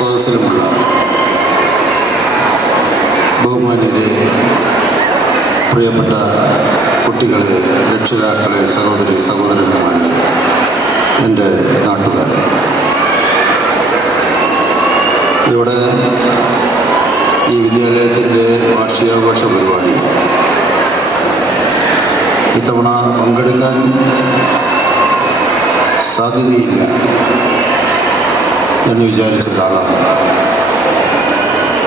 സദസ്സിലുമുള്ള ബഹുമാന്യരെ, പ്രിയപ്പെട്ട കുട്ടികളെ, രക്ഷിതാക്കളെ, സഹോദരി സഹോദരന്മാരെ, എൻ്റെ നാട്ടുകാർ, ഇവിടെ ഈ വിദ്യാലയത്തിൻ്റെ വാർഷികാഘോഷ പരിപാടി ഇത്തവണ പങ്കെടുക്കാൻ സാധ്യതയില്ല എന്ന് വിചാരിച്ച ഒരാളാണ്.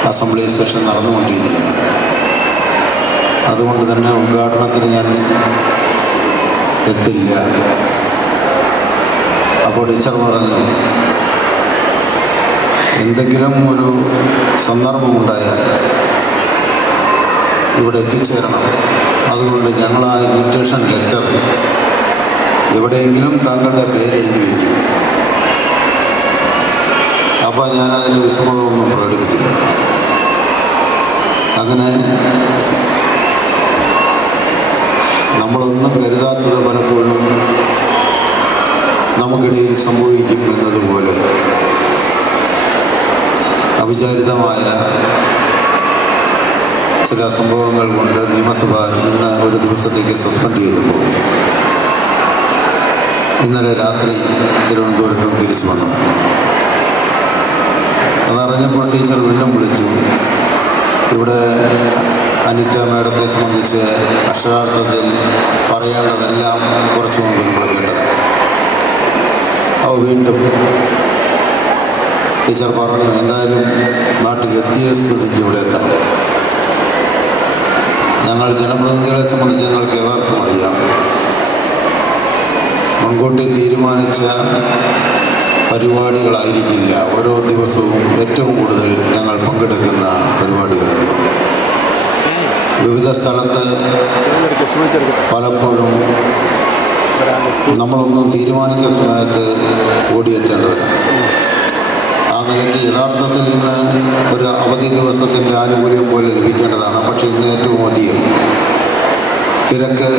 അസംബ്ലി സെഷൻ നടന്നുകൊണ്ടിരിക്കുകയാണ്. അതുകൊണ്ട് തന്നെ ഉദ്ഘാടനത്തിന് ഞാൻ എത്തില്ല. അപ്പോൾ ടീച്ചർ പറഞ്ഞു, എന്തെങ്കിലും ഒരു സന്ദർഭമുണ്ടായാൽ ഇവിടെ എത്തിച്ചേരണം. അതുകൊണ്ട് ഞങ്ങൾ ആ ഇൻവിറ്റേഷൻ ലെറ്റർ എവിടെയെങ്കിലും താങ്കളുടെ പേരെഴുതി വയ്ക്കും. അപ്പോൾ ഞാനതിന് വിസമ്മതമൊന്നും പ്രകടിപ്പിച്ചില്ല. അങ്ങനെ നമ്മളൊന്നും കരുതാത്തത് പലപ്പോഴും നമുക്കിടയിൽ സംഭവിക്കും എന്നതുപോലെ അവിചാരിതമായ ചില സംഭവങ്ങൾ കൊണ്ട് നിയമസഭ ഇന്ന് ഒരു ദിവസത്തേക്ക് സസ്പെൻഡ് ചെയ്തപ്പോൾ ഇന്നലെ രാത്രി തിരുവനന്തപുരത്ത് നിന്ന് തിരിച്ചു വന്നതാണ്. അതറിഞ്ഞപ്പോൾ ടീച്ചർ വീണ്ടും വിളിച്ചു. ഇവിടെ അനിറ്റ മേഡത്തെ സംബന്ധിച്ച് അക്ഷരാർത്ഥത്തിൽ പറയേണ്ടതെല്ലാം കുറച്ചു മുമ്പ് നമ്മൾ കേട്ടത്. അപ്പോൾ വീണ്ടും ടീച്ചർ പറഞ്ഞു, എന്തായാലും നാട്ടിലെത്തിയ സ്ഥിതിക്ക് ഇവിടെ എത്തണം. ഞങ്ങൾ ജനപ്രതിനിധികളെ സംബന്ധിച്ച് ഞങ്ങൾക്ക് ഏവർക്കും അറിയാം, മുൻകൂട്ടി തീരുമാനിച്ച പരിപാടികളായിരിക്കില്ല ഓരോ ദിവസവും ഏറ്റവും കൂടുതൽ ഞങ്ങൾ പങ്കെടുക്കുന്ന പരിപാടികളിൽ. വിവിധ സ്ഥലത്ത് പലപ്പോഴും നമ്മളൊന്നും തീരുമാനിക്കുന്ന സമയത്ത് ഓടിയെത്തേണ്ടവരാണ്. ആ നിലയ്ക്ക് യഥാർത്ഥത്തിൽ ഇന്ന് ഒരു അവധി ദിവസത്തിൻ്റെ ആനുകൂല്യം പോലെ ലഭിക്കേണ്ടതാണ്. പക്ഷേ ഇന്ന് ഏറ്റവും അധികം തിരക്ക്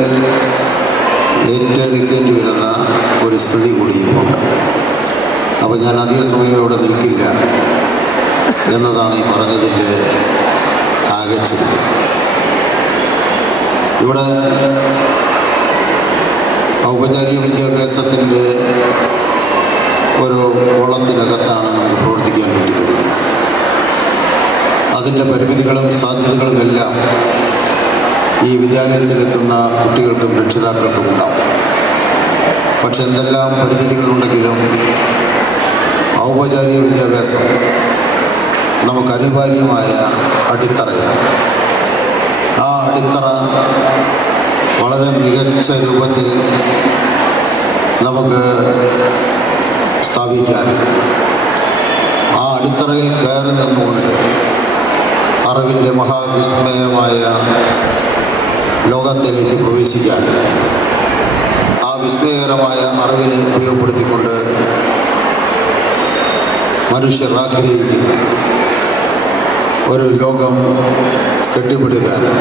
ഏറ്റെടുക്കേണ്ടി വരുന്ന ഒരു സ്ഥിതി കൂടി ഇപ്പോൾ ഉണ്ട്. അപ്പോൾ ഞാൻ അധിക സമയം ഇവിടെ നിൽക്കില്ല എന്നതാണ് ഈ പറഞ്ഞതിൻ്റെ ആകെ ചുരുക്കം. ഇവിടെ ഔപചാരിക വിദ്യാഭ്യാസത്തിൻ്റെ ഒരു കോളത്തിനകത്താണ് നമുക്ക് പ്രവർത്തിക്കാൻ വേണ്ടി കഴിയുക. അതിൻ്റെ പരിമിതികളും സാധ്യതകളുമെല്ലാം ഈ വിദ്യാലയത്തിലെത്തുന്ന കുട്ടികൾക്കും രക്ഷിതാക്കൾക്കും ഉണ്ടാവും. പക്ഷെ എന്തെല്ലാം പരിമിതികളുണ്ടെങ്കിലും ഔപചാരിക വിദ്യാഭ്യാസം നമുക്ക് അനിവാര്യമായ അടിത്തറയാണ്. ആ അടിത്തറ വളരെ മികച്ച രൂപത്തിൽ നമുക്ക് സ്ഥാപിക്കാനും ആ അടിത്തറയിൽ കയറി നിന്നുകൊണ്ട് അറിവിൻ്റെ മഹാവിസ്മയമായ ലോകത്തിലേക്ക് പ്രവേശിക്കാനും ആ വിസ്മയകരമായ അറിവിനെ ഉപയോഗപ്പെടുത്തിക്കൊണ്ട് മനുഷ്യർ ആഗ്രഹിക്കുന്ന ഒരു ലോകം കെട്ടിപ്പടുക്കാനും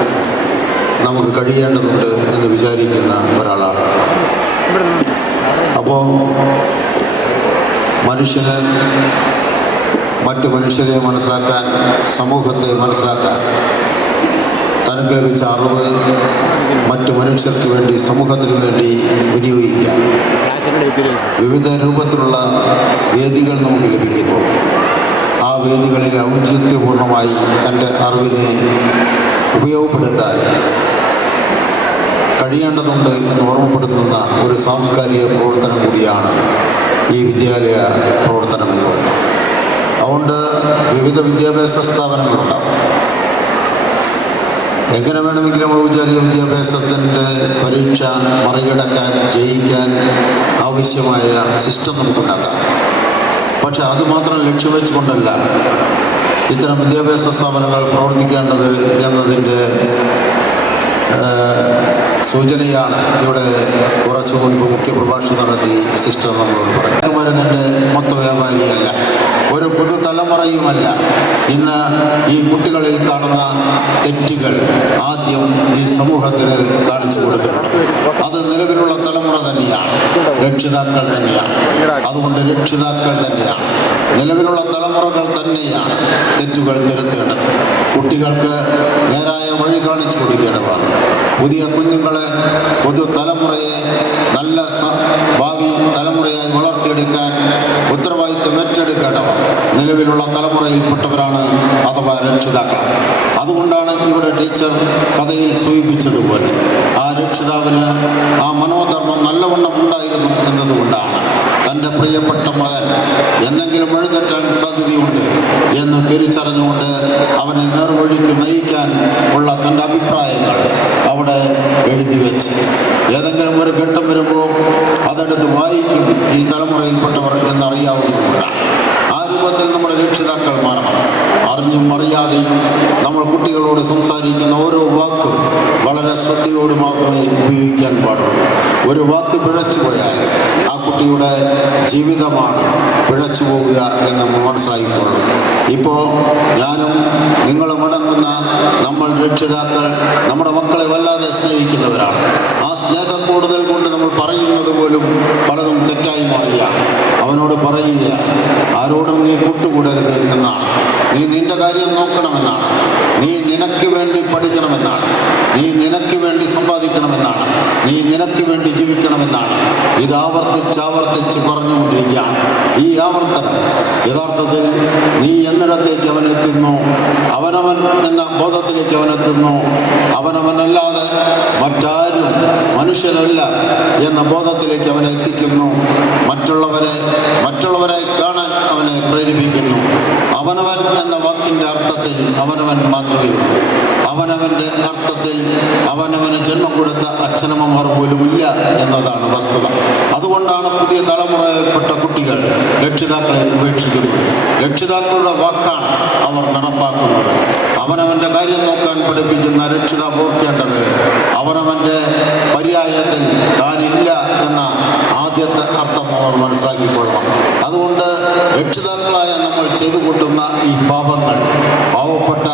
നമുക്ക് കഴിയേണ്ടതുണ്ട് എന്ന് വിചാരിക്കുന്ന ഒരാളാണ്. അപ്പോൾ മനുഷ്യന് മറ്റു മനുഷ്യരെ മനസ്സിലാക്കാൻ, സമൂഹത്തെ മനസ്സിലാക്കാൻ, തനിക്ക് ലഭിച്ച അറിവ് മറ്റു മനുഷ്യർക്ക് വേണ്ടി, സമൂഹത്തിന് വേണ്ടി വിനിയോഗിക്കാൻ വിവിധ രൂപത്തിലുള്ള വേദികൾ നമുക്ക് ലഭിക്കുമ്പോൾ ആ വേദികളിൽ ഔചിത്യപൂർണമായി തൻ്റെ അറിവിനെ ഉപയോഗപ്പെടുത്താൻ കഴിയേണ്ടതുണ്ട് എന്ന് ഓർമ്മപ്പെടുത്തുന്ന ഒരു സാംസ്കാരിക പ്രവർത്തനം കൂടിയാണ് ഈ വിദ്യാലയ പ്രവർത്തനം എന്ന് പറയുന്നത്. അതുകൊണ്ട് വിവിധ വിദ്യാഭ്യാസ സ്ഥാപനങ്ങളുണ്ടാവും. എങ്ങനെ വേണമെങ്കിലും ഔപചാരിക വിദ്യാഭ്യാസത്തിൻ്റെ പരീക്ഷ മറികടക്കാൻ, ജയിക്കാൻ ആവശ്യമായ സിസ്റ്റം നമുക്കുണ്ടാക്കാം. പക്ഷെ അതുമാത്രം ലക്ഷ്യം വെച്ചുകൊണ്ടല്ല ഇത്തരം വിദ്യാഭ്യാസ സ്ഥാപനങ്ങൾ പ്രവർത്തിക്കേണ്ടത് എന്നതിൻ്റെ സൂചനയാണ് ഇവിടെ കുറച്ചു മുൻപ് മുഖ്യപ്രഭാഷണം നടത്തി സിസ്റ്റർ നമ്മളോട് പറഞ്ഞു. മരുന്നിൻ്റെ മൊത്ത വ്യാപാരിയല്ല, ഒരു പുതുതലമുറയുമല്ല. ഇന്ന് ഈ കുട്ടികളിൽ കാണുന്ന തെറ്റുകൾ ആദ്യം ഈ സമൂഹത്തിന് കാണിച്ചു കൊടുക്കണം. അത് നിലവിലുള്ള തലമുറ തന്നെയാണ്, രക്ഷിതാക്കൾ തന്നെയാണ്. അതുകൊണ്ട് രക്ഷിതാക്കൾ തന്നെയാണ് നിലവിലുള്ള തലമുറകൾ തന്നെയാണ് തെറ്റുകൾ തിരുത്തേണ്ടത്. കുട്ടികൾക്ക് നേരായ വഴി കാണിച്ചു കൊടുക്കേണ്ടവർ, പുതിയ കുഞ്ഞുങ്ങളെ, പുതുതലമുറയെ നല്ല ഭാവി തലമുറയായി വളർത്തിയെടുക്കാൻ ഉത്തരവാദിത്വം ഏറ്റെടുക്കേണ്ടവർ നിലവിലുള്ള തലമുറയിൽപ്പെട്ടവരാണ്, അഥവാ രക്ഷിതാക്കൾ. അതുകൊണ്ടാണ് ഇവിടെ ടീച്ചർ കഥയിൽ സൂചിപ്പിച്ചതുപോലെ ആ രക്ഷിതാവിന് ആ മനോധർമ്മം നല്ലവണ്ണം ഉണ്ടായിരുന്നു എന്നതുകൊണ്ടാണ് തൻ്റെ പ്രിയപ്പെട്ട മകൻ എന്തെങ്കിലും എഴുന്നേറ്റാൻ സാധ്യതയുണ്ട് എന്ന് തിരിച്ചറിഞ്ഞുകൊണ്ട് അവനെ നേർവഴിക്ക് നയിക്കാൻ ഉള്ള തൻ്റെ അഭിപ്രായങ്ങൾ അവിടെ എഴുതി വെച്ച് ഏതെങ്കിലും ഒരു ഘട്ടം വരുമ്പോൾ അതെടുത്ത് വായിക്കും ഈ തലമുറയിൽപ്പെട്ടവർ എന്നറിയാവുന്നതുകൊണ്ടാണ്. ആ രൂപത്തിൽ നമ്മുടെ രക്ഷിതാക്കൾ മാറണം. അറിഞ്ഞും അറിയാതെയും നമ്മൾ കുട്ടികളോട് സംസാരിക്കുന്ന ഓരോ വാക്കും വളരെ ശ്രദ്ധയോട് മാത്രമേ ഉപയോഗിക്കാൻ പാടുള്ളൂ. ഒരു വാക്ക് പിഴച്ചു പോയാൽ ആ കുട്ടിയുടെ ജീവിതമാണ് പിഴച്ചു പോകുക എന്ന് നമ്മൾ മനസ്സിലാക്കിക്കൊള്ളും. ഇപ്പോൾ ഞാനും നിങ്ങളും അടങ്ങുന്ന നമ്മൾ രക്ഷിതാക്കൾ നമ്മുടെ മക്കളെ വല്ലാതെ സ്നേഹിക്കുന്നവരാണ്. ആ സ്നേഹം കൂടുതൽ കൊണ്ട് നമ്മൾ പറയുന്നത് പോലും പലതും തെറ്റായി മാറുകയാണ്. അവനോട് പറയുക, ആരോടും നീ കൂട്ടുകൂടരുത് എന്നാണ്, നീ നിന്റെ കാര്യം നോക്കണമെന്നാണ്, നീ നിനക്ക് വേണ്ടി പഠിക്കണമെന്നാണ്, നീ നിനക്ക് വേണ്ടി സമ്പാദിക്കണമെന്നാണ്, നീ നിനക്ക് വേണ്ടി ജീവിക്കണമെന്നാണ്. ഇത് ആവർത്തിച്ച് പറഞ്ഞുകൊണ്ടിരിക്കുകയാണ്. ഈ ആവർത്തനം യഥാർത്ഥത്തിൽ നീ എന്നിടത്തേക്ക് അവനെത്തുന്നു, അവനവൻ എന്ന ബോധത്തിലേക്ക് അവനെത്തുന്നു. അവനവനല്ലാതെ മറ്റാരും മനുഷ്യരല്ല എന്ന ബോധത്തിലേക്ക് അവനെ എത്തിക്കുന്നു. മറ്റുള്ളവരായി കാണാൻ അവനെ പ്രേരിപ്പിക്കുന്നു. അവനവൻ എന്ന വാക്കിൻ്റെ അർത്ഥത്തിൽ അവനവൻ മാത്രമേ ഉള്ളൂ. അവനവൻ്റെ അർത്ഥത്തിൽ അവനവന് ജന്മം കൊടുത്ത അച്ഛനമ്മമാർ പോലും ഇല്ല എന്നതാണ് വസ്തുത. അതുകൊണ്ടാണ് പുതിയ തലമുറയിൽപ്പെട്ട കുട്ടികൾ രക്ഷിതാക്കളെ ഉപേക്ഷിക്കുന്നത്. രക്ഷിതാക്കളുടെ വാക്കാണ് അവർ നടപ്പാക്കുന്നത്. അവനവൻ്റെ കാര്യം നോക്കാൻ പഠിപ്പിക്കുന്ന രക്ഷിതാവ് ഓർക്കേണ്ടത് അവനവൻ്റെ പര്യായത്തിൽ താനില്ല എന്ന ആദ്യത്തെ അർത്ഥം അവർ മനസ്സിലാക്കിക്കൊള്ളണം. അതുകൊണ്ട് രക്ഷിതാക്കളായ നമ്മൾ ചെയ്തു കൂട്ടുന്ന ഈ പാപങ്ങൾ പാവപ്പെട്ട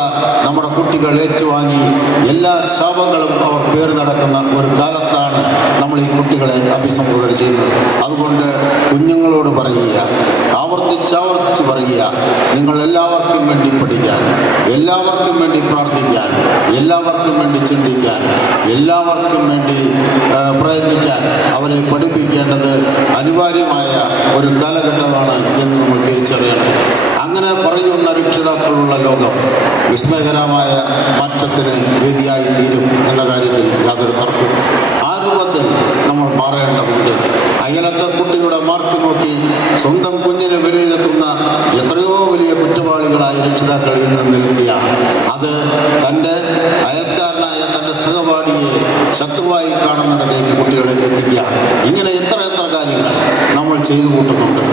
നമ്മുടെ കുട്ടികൾ ഏറ്റുവാങ്ങി എല്ലാ ശാപങ്ങളും അവർ പേറി നടക്കുന്ന ഒരു കാലത്താണ് നമ്മൾ ഈ കുട്ടികളെ അഭിസംബോധന ചെയ്യുന്നത്. അതുകൊണ്ട് കുഞ്ഞുങ്ങളോട് പറയുക, ആവർത്തിച്ച് പറയുക, നിങ്ങൾ എല്ലാവർക്കും വേണ്ടി പഠിക്കാൻ, എല്ലാവർക്കും വേണ്ടി പ്രാർത്ഥിക്കാൻ, എല്ലാവർക്കും വേണ്ടി ചിന്തിക്കാൻ, എല്ലാവർക്കും വേണ്ടി പ്രയത്നിക്കാൻ അവരെ പഠിപ്പിക്കേണ്ടത് അനിവാര്യമായ ഒരു കാലഘട്ടമാണ് എന്ന് നമ്മൾ തിരിച്ചറിയണം. അങ്ങനെ പറയുന്ന രക്ഷിതാക്കളുള്ള ലോകം വിസ്മയകരമായ മാറ്റത്തിന് വേദിയായി തീരും എന്ന കാര്യത്തിൽ യാതൊരു തർക്കവും. ആ രൂപത്തിൽ നമ്മൾ മാറേണ്ടതുണ്ട്. അയലത്തെ കുട്ടിയുടെ മാർക്ക് നോക്കി സ്വന്തം കുഞ്ഞിനെ വിലയിരുത്തുന്ന എത്രയോ വലിയ കുറ്റവാളികളായ രക്ഷിതാക്കൾ ഇന്ന് നിൽക്കുകയാണ്. അത് തൻ്റെ അയൽക്കാരനായ തൻ്റെ സഹപാഠിയെ ശത്രുവായി കാണുന്നിടത്തേക്ക് കുട്ടികളെ എത്തിക്കുകയാണ്. ഇങ്ങനെ എത്ര കാര്യങ്ങൾ നമ്മൾ ചെയ്തു കൂട്ടുന്നുണ്ട്.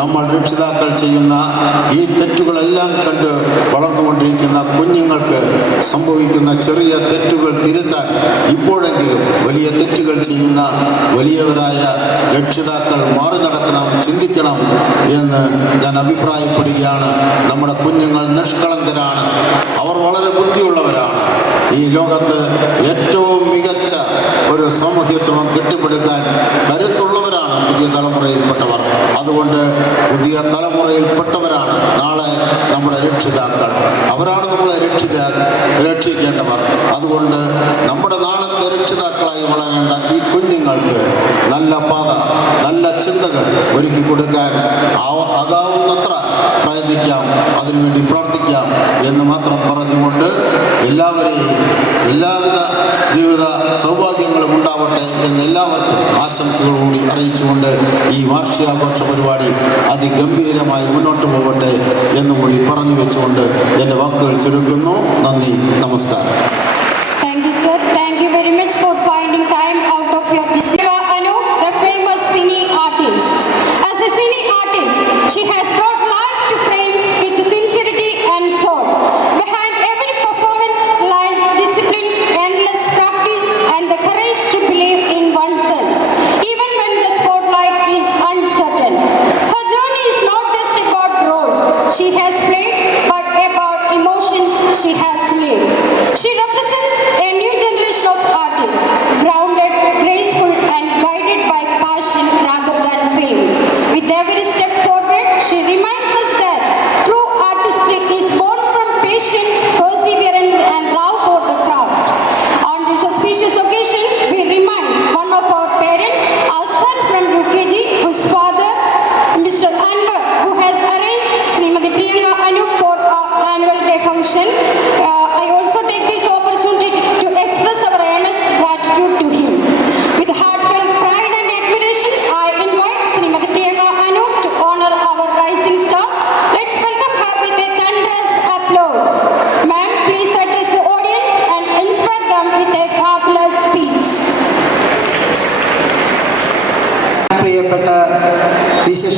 നമ്മൾ രക്ഷിതാക്കൾ ചെയ്യുന്ന ഈ തെറ്റുകളെല്ലാം കണ്ട് വളർന്നുകൊണ്ടിരിക്കുന്ന കുഞ്ഞുങ്ങൾക്ക് സംഭവിക്കുന്ന ചെറിയ തെറ്റുകൾ തിരുത്താൻ ഇപ്പോഴെങ്കിലും വലിയ തെറ്റുകൾ ചെയ്യുന്ന വലിയവരായ രക്ഷിതാക്കൾ മാറി നടക്കണം, ചിന്തിക്കണം എന്ന് ഞാൻ അഭിപ്രായപ്പെടുകയാണ്. നമ്മുടെ കുഞ്ഞുങ്ങൾ നിഷ്കളങ്കരാണ്, അവർ വളരെ ബുദ്ധിയുള്ളവരാണ്. ഈ ലോകത്ത് ഏറ്റവും മികച്ച ഒരു സാമൂഹ്യക്രമം കെട്ടിപ്പടുക്കാൻ കരുത്തുള്ളവരാണ് പുതിയ തലമുറയിൽപ്പെട്ടവർ. അതുകൊണ്ട് പുതിയ തലമുറയിൽപ്പെട്ടവരാണ് നാളെ നമ്മുടെ രക്ഷിതാക്കൾ. അവരാണ് നമ്മളെ രക്ഷിക്കേണ്ടവർ. അതുകൊണ്ട് നമ്മുടെ നാളത്തെ രക്ഷിതാക്കളായി വളരേണ്ട ഈ കുഞ്ഞുങ്ങൾക്ക് നല്ല പാത, നല്ല ചിന്തകൾ ഒരുക്കി കൊടുക്കാൻ ആകാവുന്നത്ര പ്രയത്നിക്കാം, അതിനുവേണ്ടി പ്രവർത്തിക്കാം എന്ന് മാത്രം പറഞ്ഞുകൊണ്ട് എല്ലാവരെയും എല്ലാവിധ ജീവിത സൗഭാഗ്യങ്ങളും ഉണ്ടാവട്ടെ എന്ന് എല്ലാവർക്കും ആശംസകളോടുകൂടി അറിയിച്ചുകൊണ്ട് ഈ വാർഷികാഘോഷ പരിപാടി അതിഗംഭീരമായി മുന്നോട്ട് പോകട്ടെ എന്നുകൂടി പറഞ്ഞു വെച്ചുകൊണ്ട് എൻ്റെ വാക്കുകൾ ചുരുക്കുന്നു. നന്ദി, നമസ്കാരം. Thank you, sir. Thank you very much for finding time out of your busy. Anup, the famous cine artist. As a cine artist, she has brought life to frames with sincerity and soul. Behind every performance lies discipline, endless practice, and the courage to believe in oneself, even when the spotlight is uncertain. Her journey is not just about roles she has played, but about emotions she has lived. She represents a new generation of artists, grounded, graceful, and guided by passion rather than fame. With every step forward, she reminds us that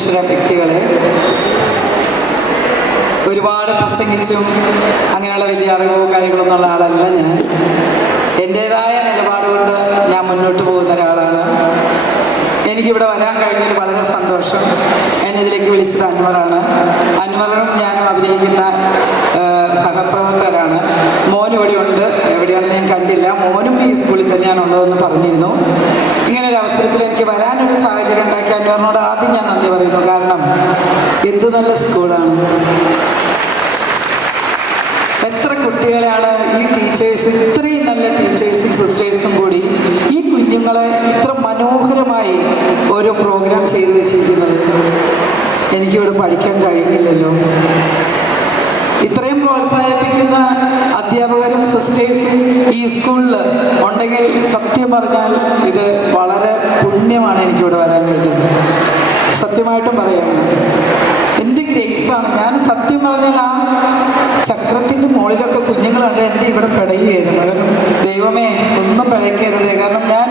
പ്രതിഷ്ഠിത വ്യക്തികളെ, ഒരുപാട് പ്രസംഗിച്ചും അങ്ങനെയുള്ള വലിയ അറിവോ കാര്യങ്ങളൊന്നും ഉള്ള ആളല്ല ഞാൻ. എൻ്റേതായ നിലപാടുകൊണ്ട് ഞാൻ മുന്നോട്ട് പോകുന്ന ഒരാളാണ്. എനിക്കിവിടെ വരാൻ കഴിഞ്ഞതിൽ വളരെ സന്തോഷം. എന്നെ ഇതിലേക്ക് വിളിച്ചത് അൻവറാണ്. അൻവറും ഞാനും അഭിനയിക്കുന്ന സഹപ്രവർത്തകരാണ്. മോൻ ഇവിടെ ഉണ്ട്, എവിടെയാണെന്ന് ഞാൻ കണ്ടില്ല. മോനും ഈ സ്കൂളിൽ തന്നെയാണുള്ളതെന്ന് പറഞ്ഞിരുന്നു. ഇങ്ങനൊരു അവസരത്തിൽ എനിക്ക് വരാനൊരു സാഹചര്യം ഉണ്ടാക്കി അൻവറിനോട് ആദ്യം ഞാൻ നന്ദി പറയുന്നു. കാരണം എന്ത് നല്ല സ്കൂളാണ്, എത്ര കുട്ടികളെയാണ് ഈ ടീച്ചേഴ്സ്, ഇത്രയും നല്ല ടീച്ചേഴ്സും സിസ്റ്റേഴ്സും കൂടി ഈ കുഞ്ഞുങ്ങളെ ഇത്ര മനോഹരമായി ഓരോ പ്രോഗ്രാം ചെയ്തു വെച്ചിരിക്കുന്നത്. എനിക്കിവിടെ പഠിക്കാൻ കഴിയുന്നില്ലല്ലോ. ഇത്രയും പ്രോത്സാഹിപ്പിക്കുന്ന അധ്യാപകരും സിസ്റ്റേഴ്സും ഈ സ്കൂളിൽ ഉണ്ടെങ്കിൽ സത്യം പറഞ്ഞാൽ ഇത് വളരെ പുണ്യമാണ് എനിക്കിവിടെ വരാൻ കഴിഞ്ഞത്. സത്യമായിട്ടും പറയാണ്, എന്ത് ഗ്രേസാണ്. ഞാൻ സത്യം പറഞ്ഞാൽ ആ ചക്രത്തിൻ്റെ മുകളിലൊക്കെ കുഞ്ഞുങ്ങളുണ്ട്, എൻ്റെ ഇവിടെ പിടയുകയായിരുന്നു. കാരണം ദൈവമേ ഒന്നും പിഴയ്ക്കരുത്. കാരണം ഞാൻ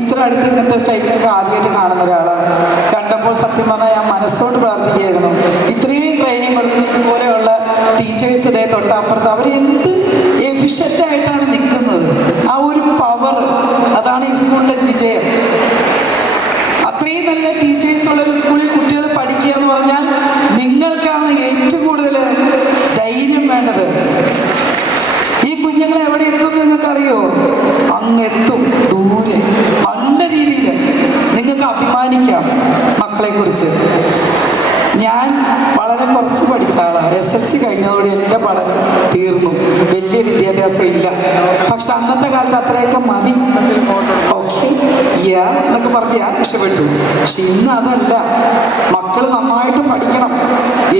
ഇത്ര അടുത്ത് ഇങ്ങനത്തെ സ്റ്റേജിലൊക്കെ ആദ്യമായിട്ട് കാണുന്ന ഒരാളാണ്. കണ്ടപ്പോൾ സത്യം പറഞ്ഞാൽ ഞാൻ മനസ്സോട് പ്രാർത്ഥിക്കുകയായിരുന്നു, ഇത്രയും ട്രെയിനിങ് കൊടുക്കുന്ന ഇതുപോലെയുള്ള ടീച്ചേഴ്സ് ഡേ തൊട്ടപ്പുറത്ത് അവർ എന്ത് എഫിഷ്യൻ്റായിട്ടാണ് നിൽക്കുന്നത്. ആ ഒരു പവർ, അതാണ് ഈ സ്കൂളിൻ്റെ വിജയം. അത്രയും നല്ല ടീച്ചേഴ്സുള്ളൊരു സ്കൂളിൽ കുട്ടികൾ പഠിക്കുക എന്ന് പറഞ്ഞാൽ നിങ്ങൾക്കാണ് ഏറ്റവും കൂടുതൽ ധൈര്യം വേണ്ടത്. ഈ കുഞ്ഞുങ്ങൾ എവിടെ എത്തും നിങ്ങൾക്കറിയോ? അങ്ങെത്തും, ദൂരെ. നല്ല രീതിയിൽ നിങ്ങൾക്ക് അഭിമാനിക്കാം മക്കളെക്കുറിച്ച്. ഞാൻ വളരെ കുറച്ച് പഠിച്ച ആളാണ്. SLC കഴിഞ്ഞതോടെ എൻ്റെ പഠനം തീർന്നു. വലിയ വിദ്യാഭ്യാസം ഇല്ല. പക്ഷെ അന്നത്തെ കാലത്ത് അത്രയൊക്കെ മതി, ഓക്കെ എന്നൊക്കെ പറഞ്ഞ് ഞാൻ രക്ഷപ്പെട്ടു. പക്ഷെ ഇന്ന് അതല്ല. മക്കൾ നന്നായിട്ട് പഠിക്കണം.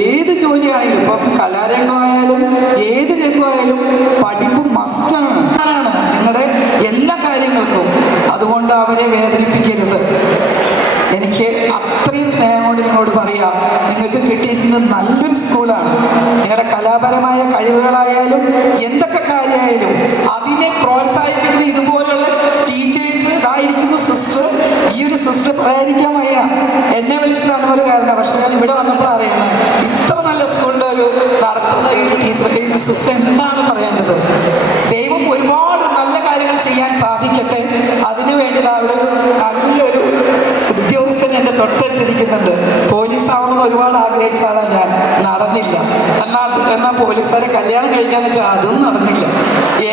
ഏത് ജോലിയാണെങ്കിലും, ഇപ്പം കലാരംഗമായാലും ഏത് രംഗമായാലും പഠിപ്പ് മസ്റ്റാണ് നിങ്ങളുടെ എല്ലാ കാര്യങ്ങൾക്കും. അതുകൊണ്ട് അവരെ വേദനിപ്പിക്കരുത്. എനിക്ക് അത്രയും സ്നേഹം കൊണ്ട് നിങ്ങളോട് പറയാം, നിങ്ങൾക്ക് കിട്ടിയിരിക്കുന്നത് നല്ലൊരു സ്കൂളാണ്. നിങ്ങളുടെ കലാപരമായ കഴിവുകളായാലും എന്തൊക്കെ കാര്യമായാലും അതിനെ പ്രോത്സാഹിപ്പിക്കുന്ന ഇതുപോലുള്ള ടീച്ചേഴ്സ് ഇതായിരിക്കുന്നു. സിസ്റ്റർ, ഈ ഒരു സിസ്റ്റർ പറയാതിരിക്കാൻ വയ്യ. എന്നെ വിളിച്ചത് അന്നൊരു കാരണം. പക്ഷെ ഞാൻ ഇവിടെ വന്നപ്പോൾ അറിയുന്നത് ഇത്ര നല്ല സ്കൂളിൻ്റെ ഒരു നടത്തുന്ന ഈ ഒരു ടീച്ചർ, ഈ സിസ്റ്റർ എന്താണ് പറയേണ്ടത്. ദൈവം ഒരുപാട് നല്ല കാര്യങ്ങൾ ചെയ്യാൻ സാധിക്കട്ടെ. അതിനു വേണ്ടി അവിടെ നല്ലൊരു ഉദ്യോഗസ്ഥൻ എൻ്റെ തൊട്ടടുത്തിരിക്കുന്നുണ്ട്. പോലീസാവണമെന്ന് ഒരുപാട് ആഗ്രഹിച്ച ആളാണ് ഞാൻ. നടന്നില്ല. എന്നാൽ പോലീസുകാരെ കല്യാണം കഴിക്കാന്ന് വെച്ചാൽ അതും നടന്നില്ല.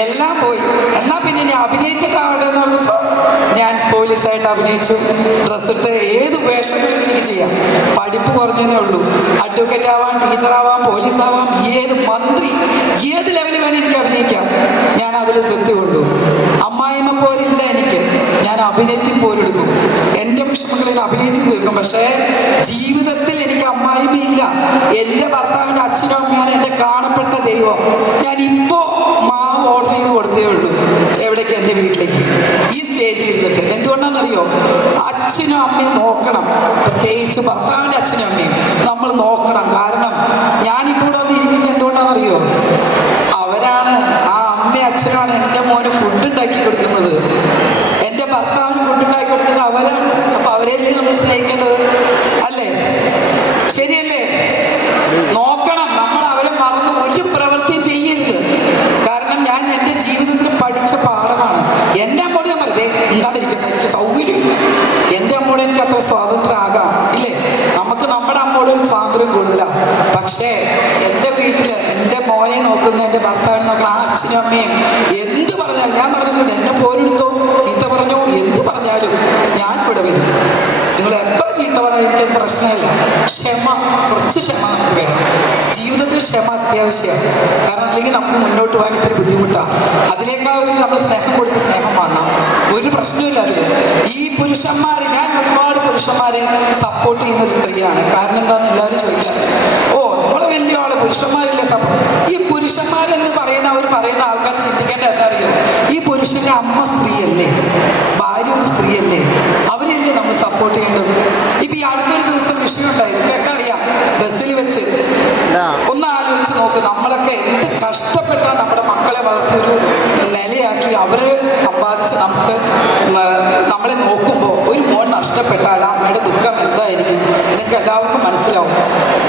എല്ലാം പോയി. എന്നാൽ പിന്നെ ഇനി അഭിനയിച്ചിട്ടാവട്ടെ എന്ന് പറഞ്ഞപ്പോൾ ഞാൻ പോലീസായിട്ട് അഭിനയിച്ചു. ഡ്രസ്സിട്ട് ഏത് വേഷങ്ങളും എനിക്ക് ചെയ്യാം. പഠിപ്പ് കുറഞ്ഞതേ ഉള്ളൂ. അഡ്വക്കേറ്റ് ആവാം, ടീച്ചറാവാം, പോലീസാവാം, ഏത് മന്ത്രി, ഏത് ലെവലിൽ വേണം എനിക്ക് അഭിനയിക്കാം. ഞാൻ അതിൽ തൃപ്തി കൊണ്ടു. അമ്മായിമ്മ പോരില്ല എനിക്ക്. ഞാൻ അഭിനയത്തിൽ പോരെടുക്കും. എൻ്റെ വിഷമങ്ങളിൽ അഭിനയിച്ച് തീർക്കും. പക്ഷേ ജീവിതത്തിൽ എനിക്ക് അമ്മായിമ്മയില്ല. എൻ്റെ ഭർത്താവിൻ്റെ അച്ഛനും അമ്മയാണ് എൻ്റെ കാണപ്പെട്ട ദൈവം. ഞാൻ ഇപ്പോൾ മാവ് ഓർഡർ ചെയ്ത് കൊടുത്തേ ഉള്ളൂ. എവിടേക്ക്? എൻ്റെ വീട്ടിലേക്ക്. ഈ സ്റ്റേജിൽ ഇരുന്നിട്ട്. എന്തുകൊണ്ടാണെന്നറിയോ? അച്ഛനും അമ്മയും നോക്കണം. പ്രത്യേകിച്ച് ഭർത്താവിൻ്റെ അച്ഛനും അമ്മയും നമ്മൾ നോക്കണം. കാരണം ഞാനിപ്പോൾ ഇവിടെ വന്നിരിക്കുന്നത് എന്തുകൊണ്ടാണെന്നറിയോ? അവരാണ്, ആ അമ്മയും അച്ഛനാണ് എൻ്റെ മോന് ഫുഡ് ഉണ്ടാക്കി കൊടുക്കുന്നത്. എൻ്റെ ഭർത്താവിന് ഫുഡ് ഉണ്ടാക്കി കൊടുക്കുന്നത് അവരാണ്. അപ്പൊ അവരെയല്ലേ നമ്മൾ സ്നേഹിക്കേണ്ടത്, അല്ലേ? ശരിയല്ലേ? നോക്കണം. നമ്മൾ അവരെ മറന്ന് ഒരു പ്രവൃത്തിയും ചെയ്യരുത്. കാരണം ഞാൻ എൻ്റെ ജീവിതത്തിൽ പഠിച്ച പാഠമാണ്. എൻ്റെ അമ്മോട് ഞാൻ പറയുന്നത് ഉണ്ടാതിരിക്കട്ടെ, എനിക്ക് സൗകര്യമില്ല. എൻ്റെ അമ്മോട് എനിക്ക് അത്ര സ്വാതന്ത്ര്യം ആകാം, ഇല്ലേ? നമുക്ക് നമ്മുടെ അമ്മോട് ഒരു സ്വാതന്ത്ര്യം കൂടുതലാണ്. പക്ഷേ എൻ്റെ വീട്ടിൽ എൻ്റെ മോനെ നോക്കുന്ന, എൻ്റെ ഭർത്താവിനെ നോക്കുന്ന ആ അച്ഛനും അമ്മയും എന്ത് പറഞ്ഞാലും, ഞാൻ പറഞ്ഞിട്ടുണ്ട്, എന്നെ പോരെടുത്തോ, ചീത്ത പറഞ്ഞോ, എന്ത് പറഞ്ഞാലും ഞാൻ ഇവിടെ വരും. നിങ്ങൾ എത്ര ചീത്ത പറഞ്ഞാൽ എനിക്കത് പ്രശ്നമില്ല. ക്ഷമ, കുറച്ച് ക്ഷമ നമുക്ക് വേണം. ജീവിതത്തിൽ ക്ഷമ അത്യാവശ്യമാണ്. കാരണം അല്ലെങ്കിൽ നമുക്ക് മുന്നോട്ട് പോകാൻ ഇത്തിരി ബുദ്ധിമുട്ടാണ്. അതിനേക്കാൾ നമ്മൾ സ്നേഹം കൊടുത്ത് സ്നേഹം വാങ്ങാം. ഒരു പ്രശ്നമില്ല അതിൽ. ഈ പുരുഷന്മാർ, ഞാൻ ഒരുപാട് പുരുഷന്മാരെ സപ്പോർട്ട് ചെയ്യുന്ന ഒരു സ്ത്രീയാണ്. കാരണം എന്താണെന്ന് എല്ലാവരും ചോദിക്കാറ്. ഓ, നിങ്ങൾ വലിയ ആള്, പുരുഷന്മാരില്ലേ സപ്പോർട്ട്? ഈ പുരുഷന്മാരെന്ന് പറയുന്ന പറയുന്ന ആൾക്കാർ ചിന്തിക്കേണ്ട എന്താ അറിയോ? ഈ പുരുഷന്റെ അമ്മ സ്ത്രീയല്ലേ, ഭാര്യ ഒരു സ്ത്രീയല്ലേ? അവരല്ലേ നമ്മൾ സപ്പോർട്ട് ചെയ്യേണ്ടത്. ഇപ്പൊ ഈ അടുത്തൊരു ദിവസം വിഷയം ഉണ്ടായി, ഇതൊക്കെ അറിയാം. ബസ്സിൽ വെച്ച് ഒന്ന് ആലോചിച്ച് ആലോചിച്ച് നോക്ക്, നമ്മളൊക്കെ എന്ത് കഷ്ടപ്പെട്ടാണ് നമ്മുടെ മക്കളെ വളർത്തിയൊരു നിലയാക്കി അവരെ സമ്പാദിച്ച് നമുക്ക് നമ്മളെ നോക്കുമ്പോൾ ഒരു മോൻ നഷ്ടപ്പെട്ടാൽ അമ്മയുടെ ദുഃഖം എന്തായിരിക്കും നിങ്ങൾക്ക് എല്ലാവർക്കും മനസ്സിലാവും.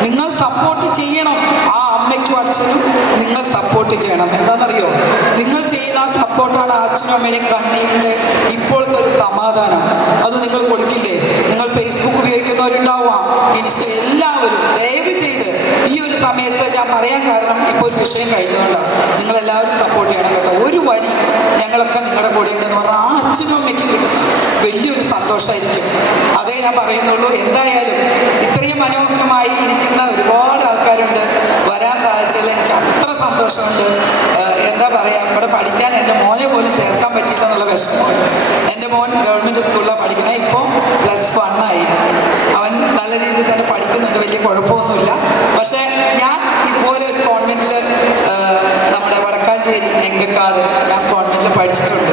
നിങ്ങൾ സപ്പോർട്ട് ചെയ്യണം, ആ അമ്മയ്ക്കും അച്ഛനും നിങ്ങൾ സപ്പോർട്ട് ചെയ്യണം. എന്താണെന്നറിയോ, നിങ്ങൾ ചെയ്യുന്ന ആ സപ്പോർട്ടാണ് ആ അച്ഛനും അമ്മയുടെ കണ്ണീരിൻ്റെ ഇപ്പോഴത്തെ ഒരു സമാധാനം. അത് നിങ്ങൾ കൊടുക്കില്ലേ? നിങ്ങൾ ഫേസ്ബുക്ക് ഉപയോഗിക്കുന്നവരുണ്ടാവാം, എല്ലാവരും ദയവ് ചെയ്ത് ഈ ഒരു സമയത്ത് ഞാൻ പറയാൻ കാരണം ഇപ്പോൾ ഒരു വിഷയം കഴിഞ്ഞതുകൊണ്ടാണ്. നിങ്ങളെല്ലാവരും സപ്പോർട്ട് ചെയ്യണം കേട്ടോ. ഒരു വരി ഞങ്ങളൊക്കെ നിങ്ങളുടെ കൂടെ ഉണ്ടെന്ന് പറഞ്ഞാൽ ആ അച്ഛനും അമ്മയ്ക്കും കിട്ടുന്ന വലിയൊരു സന്തോഷമായിരിക്കും. അതേ ഞാൻ പറയുന്നുള്ളൂ. എന്തായാലും ഇത്രയും മനോഹരമായി ഇരിക്കുന്ന ഒരുപാട് ആൾക്കാരുണ്ട്. വരാൻ സാധിച്ചതിൽ എനിക്ക് അത്ര സന്തോഷമുണ്ട്. എന്താ പറയുക, ഇവിടെ പഠിക്കാൻ എൻ്റെ മോനെ പോലും ചേർക്കാൻ പറ്റിയില്ല എന്നുള്ള വിഷമമുണ്ട്. എൻ്റെ മോൻ ഗവൺമെൻറ് സ്കൂളിലാണ് പഠിക്കുന്നത്. ഇപ്പോൾ +1 ആയി. അവൻ നല്ല രീതിയിൽ തന്നെ പഠിക്കുന്നുണ്ട്, വലിയ കുഴപ്പമൊന്നുമില്ല. പക്ഷേ ഞാൻ ഇതുപോലെ ഒരു കോൺവെൻറ്റിൽ നമ്മുടെ വടക്കാഞ്ചേരി എങ്കക്കാട് ഞാൻ കോൺവെൻറ്റിൽ പഠിച്ചിട്ടുണ്ട്.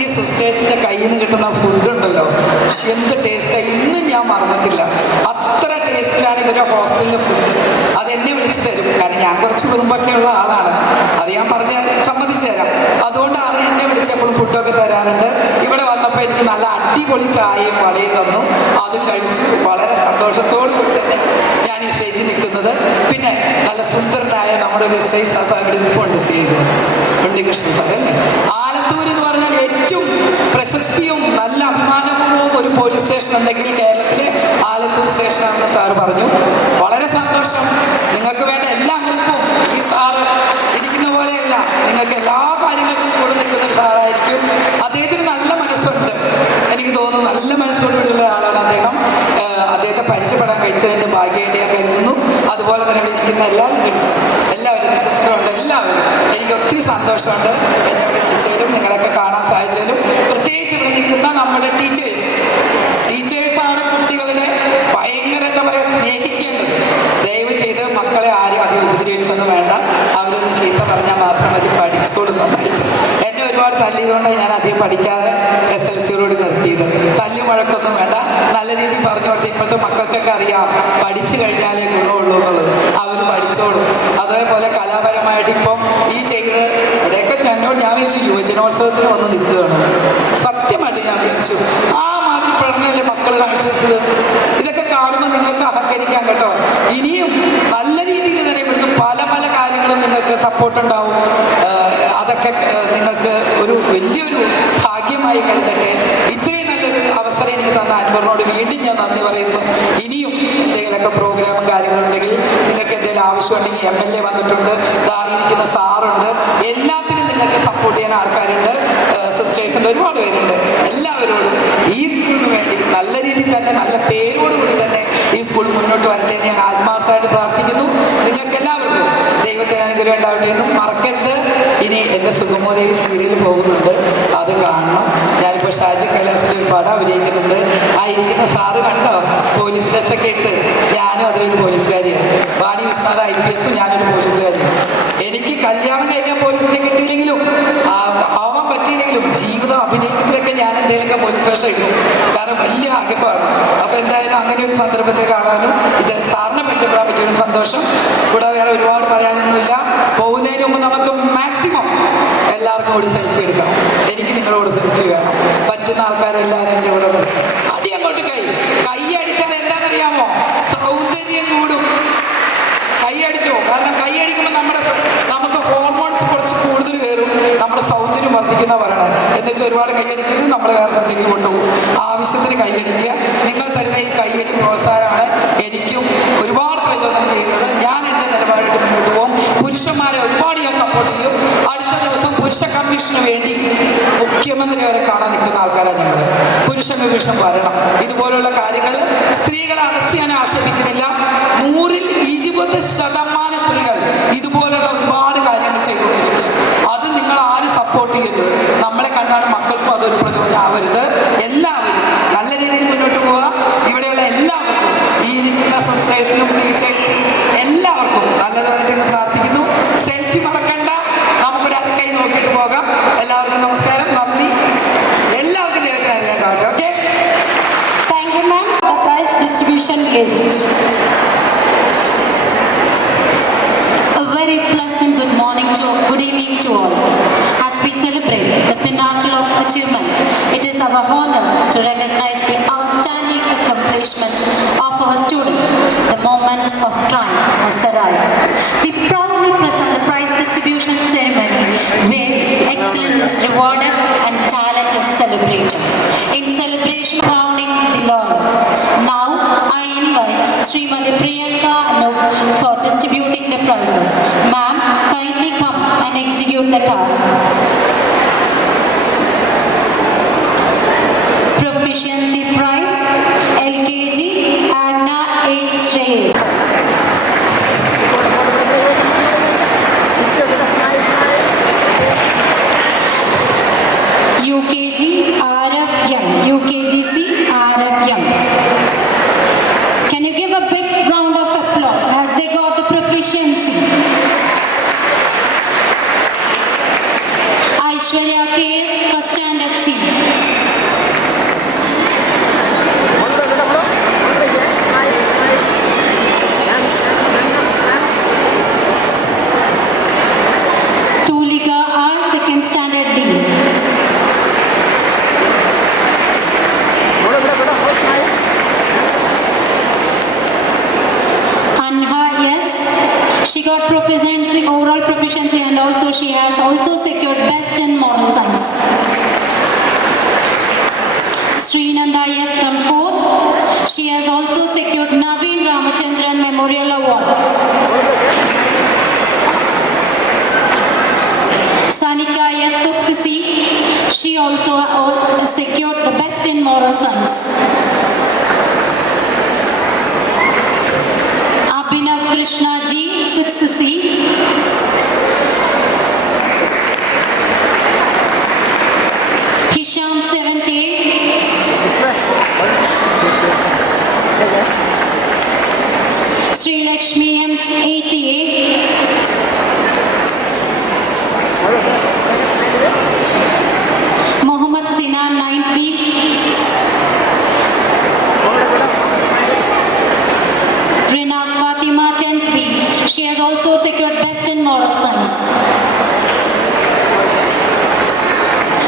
ഈ സിസ്റ്റേഴ്സിൻ്റെ കയ്യിൽ നിന്ന് കിട്ടുന്ന ഫുഡുണ്ടല്ലോ, എന്ത് ടേസ്റ്റാണ്, ഇന്നും ഞാൻ മറന്നിട്ടില്ല. അത്ര ടേസ്റ്റിലാണ് ഇവരുടെ ഹോസ്റ്റലിലെ ഫുഡ്. അതെന്നെ വിളിച്ചു തരും. കാരണം ഞാൻ കുറച്ച് കുറുമ്പൊക്കെ ഉള്ള ആളാണ്, അത് ഞാൻ പറഞ്ഞ് സമ്മതിച്ചു തരാം. അതുകൊണ്ടാണ് എന്നെ വിളിച്ചപ്പോഴും ഫുഡൊക്കെ തരാറുണ്ട്. ഇവിടെ വന്നപ്പോൾ എനിക്ക് നല്ല അടിപൊളി ചായയും വടയും തന്നു, അതും കഴിച്ചു. വളരെ സന്തോഷത്തോടു കൂടി തന്നെ ഞാൻ ഈ സ്റ്റേജിൽ നിൽക്കുന്നത്. പിന്നെ നല്ല സുന്ദരനായ നമ്മുടെ ഒരു SI സാർ ഇവിടെ ഇരിപ്പുണ്ട്, ഉണ്ണികൃഷ്ണൻ സാർ അല്ലേ. ആലത്തൂർ എന്ന് പറഞ്ഞാൽ ഏറ്റവും പ്രശസ്തിയും നല്ല അഭിമാനപൂർവ്വം ഒരു പോലീസ് സ്റ്റേഷൻ ഉണ്ടെങ്കിൽ കേരളത്തിലെ ആലത്തൂർ സ്റ്റേഷനാണെന്ന് സാറ് പറഞ്ഞു. വളരെ സന്തോഷം. നിങ്ങൾക്ക് വേണ്ട എല്ലാ ഹെൽപ്പും ഈ സാറ് ഇരിക്കുന്ന പോലെയല്ല, നിങ്ങൾക്ക് എല്ലാ കാര്യങ്ങൾക്കും കൂടെ നിൽക്കുന്ന ഒരു സാറായിരിക്കും. അദ്ദേഹത്തിന് നല്ല മനസ്സുണ്ട്, എനിക്ക് തോന്നുന്നു. നല്ല മനസ്സോടുകൂടിയുള്ള ആളാണ് അദ്ദേഹം. അദ്ദേഹത്തെ പരിചയപ്പെടാൻ കഴിച്ചതിൻ്റെ ഭാഗ്യമായിട്ട് ഞാൻ കരുതുന്നു. അതുപോലെ തന്നെ ഇവിടെ ഇരിക്കുന്ന എല്ലാവരും സിസ്റ്ററുണ്ട്, എല്ലാവരും എനിക്ക് ഒത്തിരി സന്തോഷമുണ്ട്. എന്നോട് വിളിച്ചതിലും നിങ്ങളൊക്കെ കാണാൻ സാധിച്ചതിലും. പ്രത്യേകിച്ച് ഇവിടെ നിൽക്കുന്ന നമ്മുടെ ടീച്ചേഴ്സാണ് കുട്ടികളുടെ ഭയങ്കര എന്താ പറയുക സ്നേഹിക്കേണ്ടത്. ദയവ് ചെയ്ത് മക്കളെ ആരും അധികം ഉപദ്രവിക്കൊന്നും വേണ്ട. അവരൊന്ന് ചീത്ത പറഞ്ഞാൽ മാത്രം മതി, പഠിച്ചോളും നന്നായിട്ട്. എന്നെ ഒരുപാട് തല്ലിയതുകൊണ്ടാണ് ഞാൻ അധികം പഠിക്കാതെ SLCയോട് നിർത്തിയത്. തല്ലി മുഴക്കൊന്നും വേണ്ട, നല്ല രീതിയിൽ പറഞ്ഞു കൊടുത്ത് ഇപ്പോഴത്തെ മക്കൾക്കൊക്കെ അറിയാം പഠിച്ചു കഴിഞ്ഞാലേ ഗുണമുള്ളൂ എന്നുള്ളത്. അവർ പഠിച്ചോളും. അതേപോലെ കലാപരമായിട്ട് ഇപ്പം ഈ ചെയ്ത് ഇവിടെയൊക്കെ ചെന്നോട് ഞാൻ വിചാരിച്ചു യുവജനോത്സവത്തിന് വന്ന് നിൽക്കുകയാണ്. സത്യമായിട്ട് ഞാൻ വിചാരിച്ചു ആ മാതിരി പഠനമല്ലേ മക്കൾ കാണിച്ചു വെച്ചത്. ഇതൊക്കെ കാണുമ്പോൾ നിങ്ങൾക്ക് അഹങ്കരിക്കാം കേട്ടോ. ഇനിയും നല്ല രീതിയിൽ തന്നെ ഇവിടുന്ന് പല പല കാര്യങ്ങളും നിങ്ങൾക്ക് സപ്പോർട്ട് ഉണ്ടാവും. അതൊക്കെ നിങ്ങൾക്ക് ഒരു വലിയൊരു ഭാഗ്യമായി കരുതട്ടെ. ഇത്രയും നല്ലൊരു അവസരം എനിക്ക് തന്ന അൻവറിനോട് വീണ്ടും ഞാൻ നന്ദി പറയുന്നു. ഇനിയും എന്തെങ്കിലുമൊക്കെ പ്രോഗ്രാമും കാര്യങ്ങളുണ്ടെങ്കിൽ നിങ്ങൾക്ക് എന്തെങ്കിലും ആവശ്യമുണ്ടെങ്കിൽ MLA വന്നിട്ടുണ്ട്, ഇരിക്കുന്ന സാറുണ്ട്, എല്ലാത്തിനും നിങ്ങൾക്ക് സപ്പോർട്ട് ചെയ്യാൻ ആൾക്കാരുണ്ട്. സിസ്റ്റേഴ്സിൻ്റെ ഒരുപാട് പേരുണ്ട്. എല്ലാവരോടും ഈ സ്കൂളിന് വേണ്ടി നല്ല രീതിയിൽ തന്നെ നല്ല പേരോടുകൂടി തന്നെ ഈ സ്കൂൾ മുന്നോട്ട് വരട്ടെ എന്ന് ഞാൻ ആത്മാർത്ഥമായിട്ട് പ്രാർത്ഥിക്കുന്നു. നിങ്ങൾക്ക് എല്ലാവർക്കും ദൈവത്തിന് അനുഗ്രഹം ഉണ്ടാവട്ടെ എന്നും മറക്കരുത്. ഇനി എൻ്റെ സുഗമോദേവി സീരിയൽ പോകുന്നുണ്ട്, അത് കാണണം. ഞാനിപ്പോൾ ഷാജി കൈലാസിൻ്റെ ഒരു പടം അഭിനയിക്കുന്നുണ്ട്. ആ ഇരിക്കുന്ന സാറ് കണ്ടോ, പോലീസ് ഡ്രസ്സൊക്കെ ഇട്ട്. ഞാനും അതിലൊരു പോലീസുകാരിയാണ്. വാണി വിശ്വനാഥ് IPS, ഞാനൊരു പോലീസുകാരിയാണ്. എനിക്ക് കല്യാണം കഴിഞ്ഞാൽ പോലീസിനെ കിട്ടിയില്ലെങ്കിലും ആവാൻ പറ്റിയില്ലെങ്കിലും ജീവിതം അഭിനയിക്കുന്നതിലൊക്കെ ഞാൻ എന്തെങ്കിലുമൊക്കെ പോലീസ് വേഷം ഇടും. കാരണം വലിയ ആഗ്രഹമാണ്. അപ്പോൾ എന്തായാലും അങ്ങനെ ഒരു സന്ദർഭത്തിൽ കാണാനും ഇത് സാറിനെ പരിചയപ്പെടാൻ പറ്റിയൊരു സന്തോഷം. ഇവിടെ വേറെ ഒരുപാട് പറയാനൊന്നുമില്ല. പോകുന്നതിന് മുമ്പ് നമുക്ക് മാക്സിമം എല്ലാവർക്കും കൂടി സെൽഫി എടുക്കാം. എനിക്ക് നിങ്ങളോട് സെൽഫി വേണം. പറ്റുന്ന ആൾക്കാരെല്ലാവരും എൻ്റെ കൂടെ അടി അങ്ങോട്ട് കൈ അടിച്ചാൽ എന്താണെന്നറിയാമോ, സൗന്ദര്യം കൂടും. കൈ അടിച്ചോ, കാരണം കൈ അടിക്കുമ്പോൾ നമുക്ക് ഹോർമോൺസ് കുറച്ച് കൂടുതൽ കയറും, നമ്മുടെ സൗന്ദര്യം വർദ്ധിക്കുന്ന പറയണം. എന്ന് വെച്ചാൽ ഒരുപാട് കൈയടിക്കരുത്, നമ്മൾ വേറെ സ്ഥലത്തേക്ക് കൊണ്ടുപോകും. ആവശ്യത്തിന് കൈയടിക്കുക. നിങ്ങൾ തരുന്ന ഈ കൈയടി പ്രോത്സാഹനമാണ് എനിക്കും ഒരുപാട് പ്രചോദനം ചെയ്യുന്നത്. ഞാൻ എൻ്റെ നിലപാടിട്ട് മുന്നോട്ട് പോകും. പുരുഷന്മാരെ ഒരുപാട് ഞാൻ സപ്പോർട്ട് ചെയ്യും. അടുത്ത ദിവസം പുരുഷ കമ്മീഷന് വേണ്ടി മുഖ്യമന്ത്രി വരെ കാണാൻ നിൽക്കുന്ന ആൾക്കാരാണ് ഞങ്ങൾ. പുരുഷ കമ്മീഷൻ വരണം. ഇതുപോലുള്ള കാര്യങ്ങൾ സ്ത്രീകളെ അടച്ച് ഞാൻ ആക്ഷേപിക്കുന്നില്ല. 100-ൽ 20% സ്ത്രീകൾ ഇതുപോലുള്ള ഒരുപാട് കാര്യങ്ങൾ ചെയ്തുകൊണ്ടിരിക്കുക. അത് നിങ്ങൾ ആരും സപ്പോർട്ട് ചെയ്യരുത്. നമ്മളെ കണ്ടാണ് മക്കൾക്കും അതൊരു പ്രചോദനം ആവരുത്. എല്ലാവരും നല്ല രീതിയിൽ മുന്നോട്ട് പോവുക. ഇവിടെയുള്ള എല്ലാവർക്കും, ഈ ഇരിക്കുന്ന സിസ്റ്റേഴ്സിനും ടീച്ചേഴ്സിനും എല്ലാവർക്കും നല്ലത് വരട്ടെ എന്ന് പ്രാർത്ഥിക്കുന്നു. സെൽഫി മറക്കണ്ട, നമുക്കൊരു അരക്കൈ നോക്കിയിട്ട് പോകാം. എല്ലാവർക്കും നമസ്കാരം, നന്ദി. എല്ലാവർക്കും ദൈവത്തിന് അനുഗ്രഹം. Okay, Thank you, ma'am. The prize distribution list. A very very pleasant good evening to all. As we celebrate the pinnacle of achievement, it is our honor to recognize the outstanding accomplishments of our students. The moment of triumph has arrived. We proudly present the prize distribution ceremony where excellence is rewarded and talent is celebrated. In celebration, crowning the laurels. Now, I invite Srimati Priyanka Anup for distributing the prizes. Ma'am, kindly come and execute the task. Proficiency prize, LKG, Agna A. Reyes. UKG, RFM, UKGC, RFM. Can you give a big round of applause as they got the proficiency? Aishwarya KS, first standard C. Tulika R, second standard D. Anha, yes, she got proficiency, overall proficiency, and also she has also secured best in moral science. Srinanda, yes, from 4th, she has also secured Naveen Ramachandran Memorial Award. Sanika, yes, 5th C, she also secured the best in moral science. Abhinav Krishna Ji, 6th C. Hisham, 7th A. Sri Lakshmi M, 8th A. Mohammad Sinan, 9th B. Renas Fatima, 10th B. She has also secured best in moral science.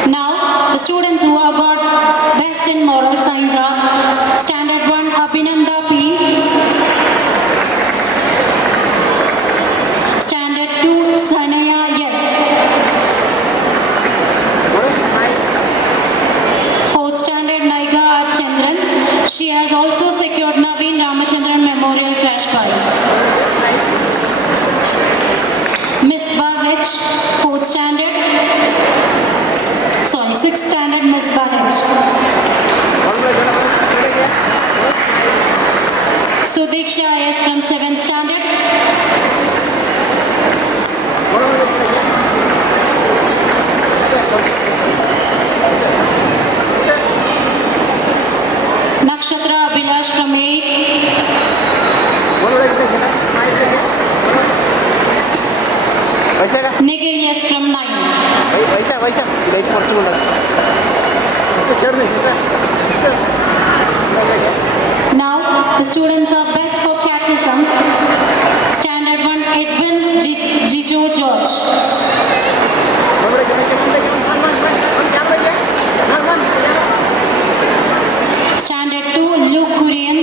Now, the students who have got best in moral science are Standard 1, Abhinanda P. Standard 2, Sanaya, yes. 4th Standard, Naiga R. Chandran. She has also secured Naveen Ramachandran Memorial Crash Prize. Misbah H, 4th Standard. Sorry, 6th Standard, Misbah H. Sudiksha S from 7th Standard. Nakshatra Abhilash from 8th. Nikhil yes from 9th. Now the students are best for catechism. Standard 1, Edwin Jijo George. Standard 2, Luke Kurian.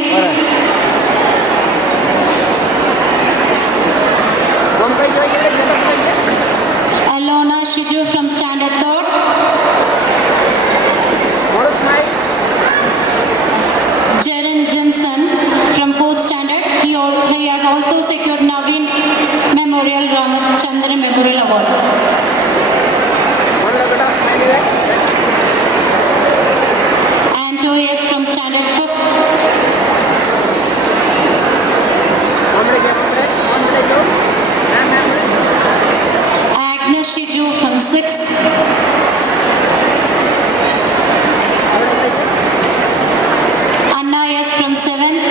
Alona Shiju from Standard 3rd. Jaren Jensen from 4th Standard. He has also secured Naveen Memorial Ramachandran Memorial Award. Anto is from Standard 5th. Agnes Shiju from 6th. Anna is from 7th.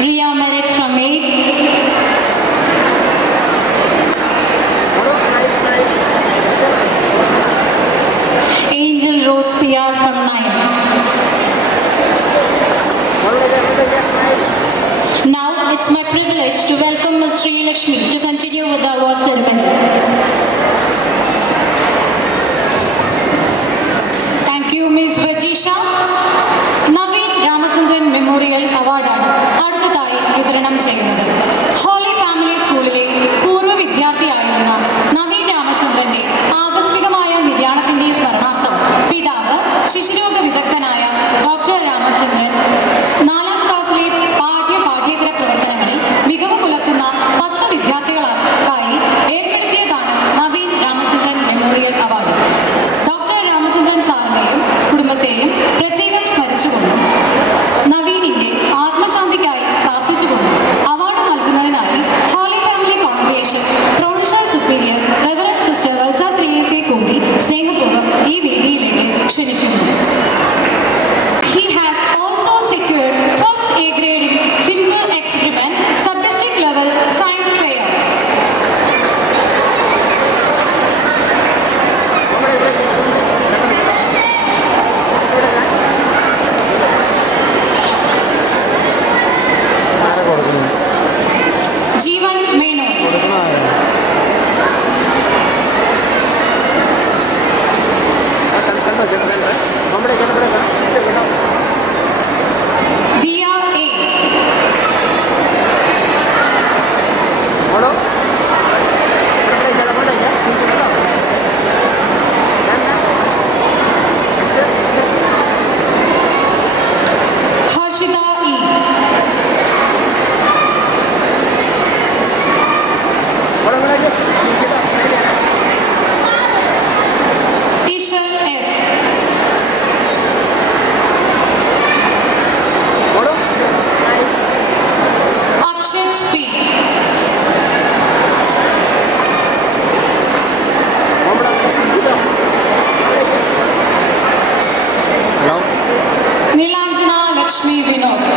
Ria Merit from 8th. Angel Rose PR from 9th. Sri Lakshmi to continue with the award ceremony. Thank you, Ms. Rajisha. Naveen Ramachandran memorial അവാർഡാണ് അടുത്തതായി വിതരണം ചെയ്യുന്നത്. Holy family സ്കൂളിലെ പൂർവ്വ വിദ്യാർത്ഥിയായിരുന്ന നവീൻ രാമചന്ദ്രന്റെ ആകസ്മികമായ നിര്യാണത്തിന്റെ സ്മരണാർത്ഥം പിതാവ് ശിശുരോഗ വിദഗ്ധനായ doctor Ramachandran 4ാം ക്ലാസ്സിലെ പാഠ്യേതര പ്രവർത്തനങ്ങളിൽ മികവ് പുലർത്തുന്ന 10 വിദ്യാർത്ഥികൾക്കായി ഏർപ്പെടുത്തിയതാണ് Naveen Ramachandran memorial award. Doctor Ramachandran സാറിനെയും കുടുംബത്തെയും പ്രത്യേകം സ്മരിച്ചുകൊണ്ടും നവീനിന്റെ ആത്മശാന്തിക്കായി പ്രാർത്ഥിച്ചുകൊണ്ടും അവാർഡ് നൽകുന്നതിനായി holy family congregation provincial superior reverend sister Valsa ത്രേസ്യയെ കൂടി സ്നേഹപൂർവ്വം ഈ വേദിയിലേക്ക് ക്ഷണിക്കുന്നു. He has also secured first A grade in simple experiment sub-district level science fair. Jeevan Menon. Diya A. Harshitha E. Eshwar S. Akshay P. Neelanjana Lakshmi Vinod.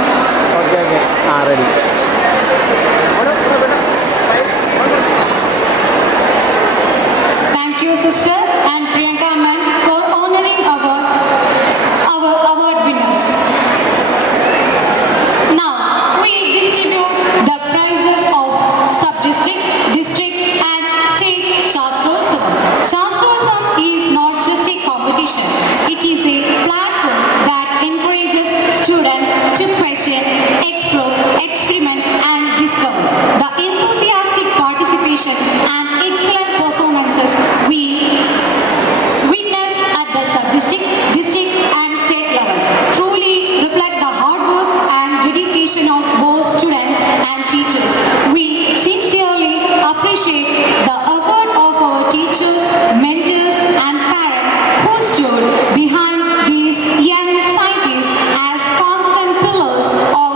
Thank you, sister and Priyanka ma'am, for honoring our award winners. Now we distribute the prizes of sub-district, district and state Shastrotsavam. Shastrotsavam is not just a competition, it is a platform that encourages students to question, explore, experiment and discover. The enthusiastic participation and excellent performances we witnessed at the sub-district, district and state level truly reflect the hard work and dedication of both students and teachers. We sincerely appreciate the effort of our teachers, mentors and parents who stood behind these young scientists as constant pillars of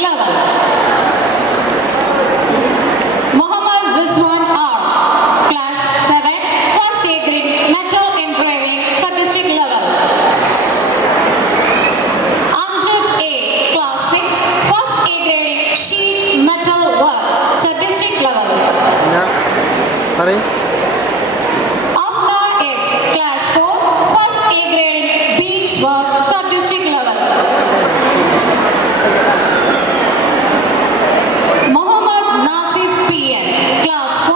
level. Muhammad Rizwan R, Class 7, First A grade, Metal Engraving, Sub-District level. Amjad A, Class 6, First A grade, Sheet Metal Work, Sub-District level. Afna S, Class 4, First A grade, Beach Work, Sub-District level. Muhammad Nasif PN, Class 4,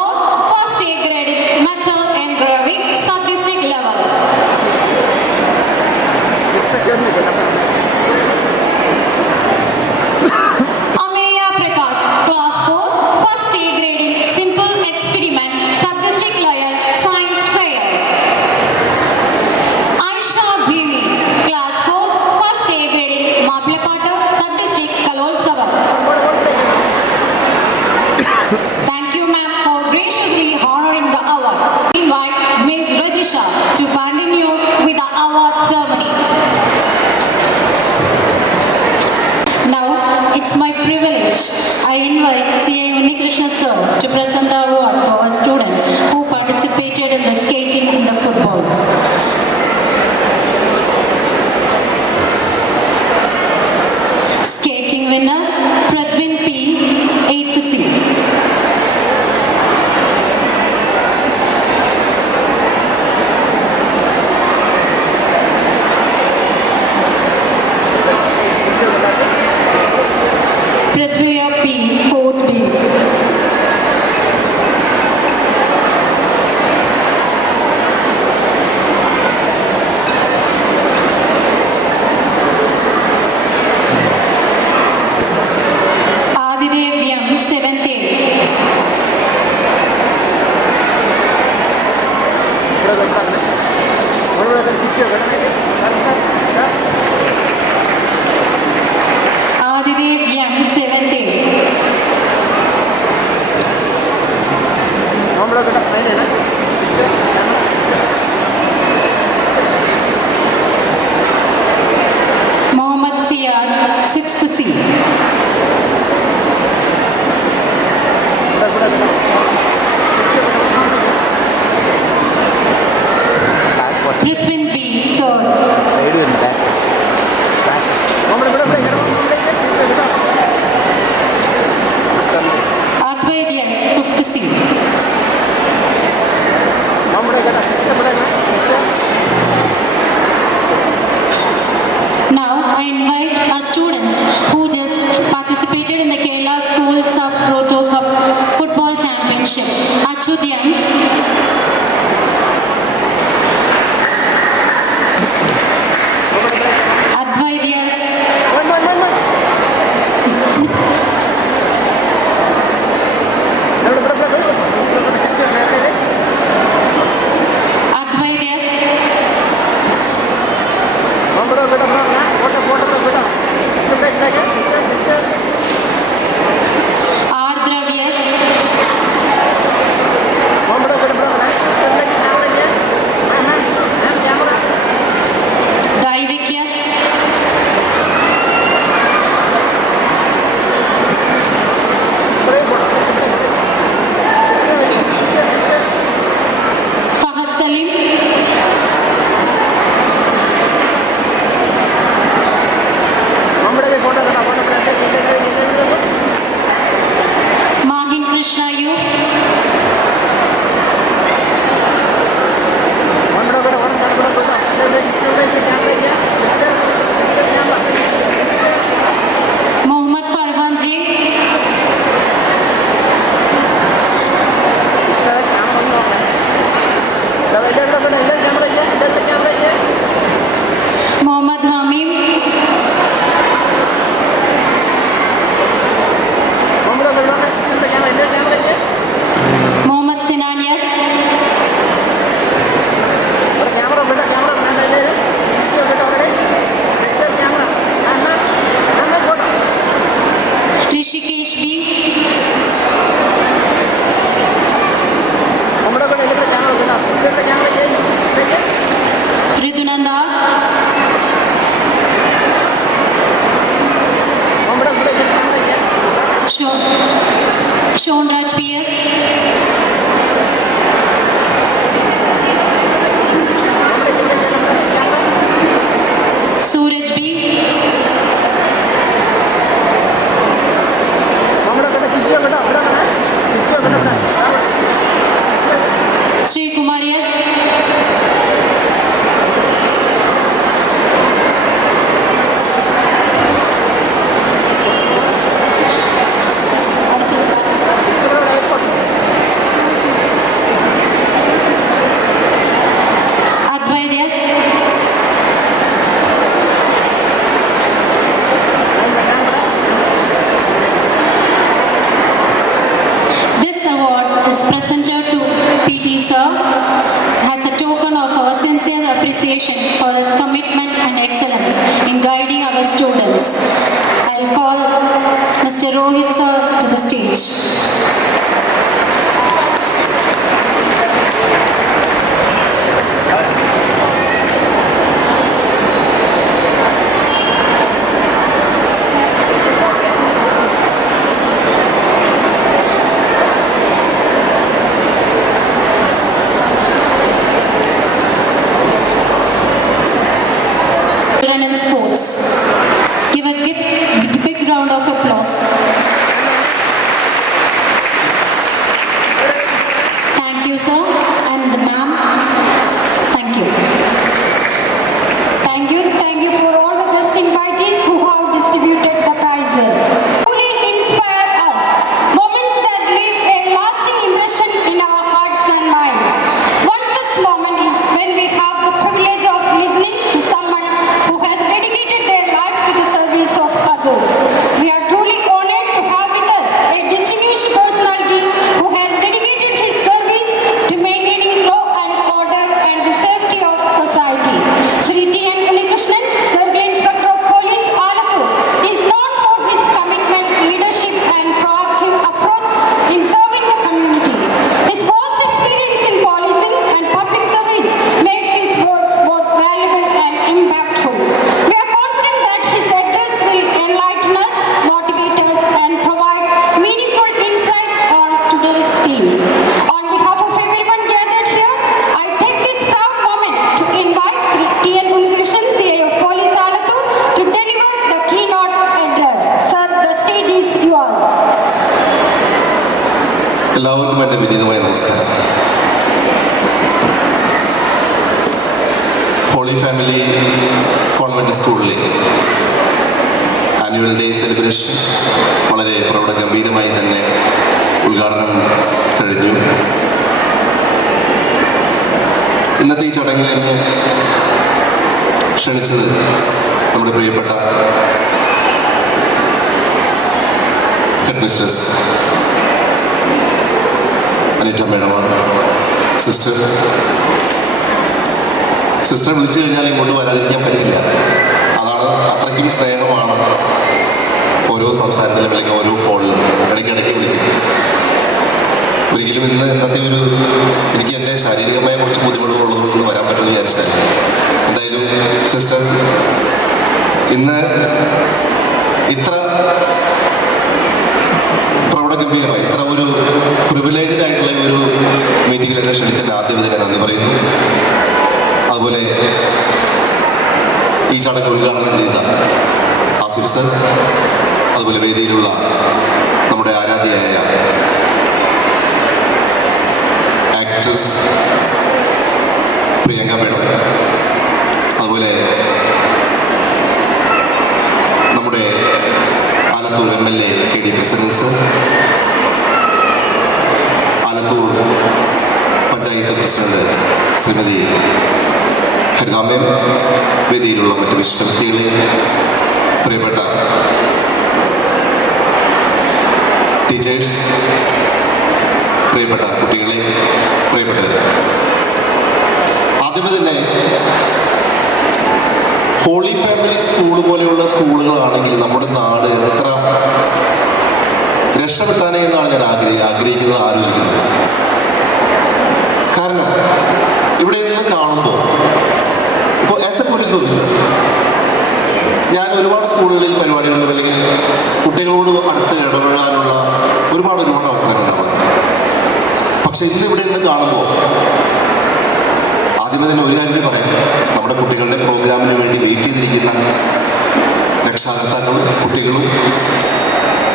First A grade, Metal Engraving, Sub-District level. Ameya Prakash, Class 4, First A grading, Simple Experiment, Sub-District Layer, Science Fair. Aisha Bhimi, Class 4, First A grading, Maplapata, Sub-District, Kalolsavam. Thank you, ma'am, for graciously honoring the award. Invite Ms. Rajisha to continue with the award ceremony. Now, it's my privilege. I invite C.A. Unikrishna sir to present the award to our student who participated in the skating and the football. Skating winners, Pradvin P, 8th C. Prithviya P, 4th B. Adidevyam, 7th A. Adidevyam, 7th A. Shonraj PS. Suraj B. Sri Kumar S. Advait S. This award is presented to PT Sir as a token of our sincere appreciation for his commitment and excellence in guiding our students. I'll call Mr. Rohit Sir to the stage. Children in sports. Give a big round of applause. Thank you, sir, and the ma'am. Thank you. Thank you for all the guest invitees who have distributed the prizes. Truly inspire us. Moments that leave a lasting impression in our hearts and minds. One such moment is when we have the privilege of listening to someone who has dedicated their life to the service of others. We are truly honored to have with us a distinguished personality who has dedicated his service to maintaining law and order and the safety of society. Sri T.N. Unikrishnan, Circle Inspector of Police, Alathur, is known for his commitment, leadership and proactive approach in serving the community. His vast experience in policing and public service makes his works both valuable and impactful. We are confident that his address will enlighten us, motivate us and provide meaningful insight on today's theme. On behalf of everyone gathered here, I take this proud moment to invite Sri T.N. Unikrishnan, CI of Police, Alathur, to deliver the keynote address. Sir, the stage is yours. എല്ലാവർക്കും എൻ്റെ വിനീതമായ നമസ്കാരം. Holy family convent സ്കൂളിലെ annual day celebration വളരെ പ്രൗഢഗംഭീരമായി തന്നെ ഉദ്ഘാടനം കഴിഞ്ഞു. ഇന്നത്തെ ഈ ചടങ്ങിൽ എന്നെ ക്ഷണിച്ചത് നമ്മുടെ പ്രിയപ്പെട്ട ഹെഡ് മിസ്റ്റേഴ്സ് അനിറ്റ മേഡമാണ്. സിസ്റ്റർ വിളിച്ചു കഴിഞ്ഞാൽ ഇങ്ങോട്ട് വരാതിരിക്കാൻ പറ്റില്ല. അതാണ്, അത്രയ്ക്കും സ്നേഹമാണ് ഓരോ സംസാരത്തിലും അല്ലെങ്കിൽ ഓരോ കോളിലും ഇടയ്ക്കിടയ്ക്ക് വിളിക്കും. ഒരിക്കലും ഇന്നത്തെ എനിക്ക് എൻ്റെ ശാരീരികമായ കുറച്ച് ബുദ്ധിമുട്ടുകൾ ഉള്ളതുകൊണ്ടൊന്നും വരാൻ പറ്റുമെന്ന് വിചാരിച്ചതല്ല. എന്തായാലും സിസ്റ്റർ ഇന്ന് ഇത്ര പ്രൗഢഗംഭീരമായി, ഇത്ര ഒരു പ്രിവിലേജ്ഡ് ആയിട്ടുള്ള ഒരു മീറ്റിങ്ങിൽ എന്നെ ക്ഷണിച്ചതിന് ആദ്യം ഇതിനെ നന്ദി പറയുന്നു. അതുപോലെ ഈ ചടങ്ങ് ഉദ്ഘാടനം ചെയ്ത ആസിഫ് സർ, അതുപോലെ വേദിയിലുള്ള നമ്മുടെ ആരാധ്യയായ ആക്ട്രസ് പ്രിയങ്ക മേഡം, അതുപോലെ നമ്മുടെ Alathur MLA KD president sir, Alathur panchayat president Shrimati ഹരിതാമേം, വേദിയിലുള്ള മറ്റ് വിശിഷ്ട വ്യക്തികളെ, പ്രിയപ്പെട്ട ടീച്ചേഴ്സ്, പ്രിയപ്പെട്ട കുട്ടികളെ, പ്രിയപ്പെട്ടവർ, ആദ്യമേ തന്നെ ഹോളി ഫാമിലി സ്കൂൾ പോലെയുള്ള സ്കൂളുകളാണെങ്കിൽ നമ്മുടെ നാട് എത്ര രക്ഷപ്പെട്ടാനേ എന്നാണ് ഞാൻ ആഗ്രഹിക്കുന്നത്, ആലോചിക്കുന്നത്. കാരണം ഇവിടെ നിന്ന് കാണുമ്പോൾ ഇപ്പോൾ ആസ് എ പോലീസ് ഓഫീസർ ഞാൻ ഒരുപാട് സ്കൂളുകളിൽ പരിപാടികളിൽ അല്ലെങ്കിൽ കുട്ടികളോട് അടുത്ത് ഇടപെടാനുള്ള ഒരുപാട് അവസരങ്ങൾ ഉണ്ടാവാറുണ്ട്. പക്ഷെ ഇന്നിവിടെ നിന്ന് കാണുമ്പോൾ ആദ്യമേ തന്നെ ഒരു കാര്യം പറയാം, നമ്മുടെ കുട്ടികളുടെ പ്രോഗ്രാമിന് വേണ്ടി വെയിറ്റ് ചെയ്തിരിക്കുന്ന രക്ഷാകർത്താക്കളും കുട്ടികളും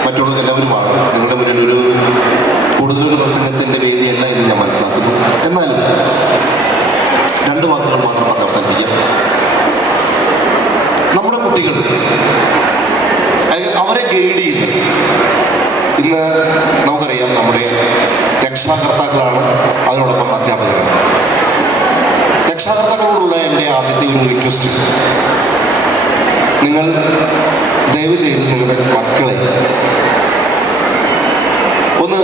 മറ്റുള്ള എല്ലാവരുമാണ്. നിങ്ങളുടെ മുന്നിൽ ഒരു കൂടുതലൊരു പ്രസംഗത്തിൻ്റെ വേദിയല്ല എന്ന് ഞാൻ മനസ്സിലാക്കുന്നു. എന്നാലും 2 വാക്കുകൾ മാത്രം പറഞ്ഞ് അവസാനിപ്പിക്കാം. നമ്മുടെ കുട്ടികൾ അവരെ ഗൈഡ് ചെയ്യുന്നത് ഇന്ന് നമുക്കറിയാം, നമ്മുടെ രക്ഷാകർത്താക്കളാണ്, അതിനോടൊപ്പം അധ്യാപകരാണ്. രക്ഷാകർത്താക്കളോടുള്ള എൻ്റെ ആദ്യത്തെ ഒരു റിക്വസ്റ്റ്, നിങ്ങൾ ദയവ് ചെയ്ത് നിങ്ങളുടെ മക്കളെ ഒന്ന്,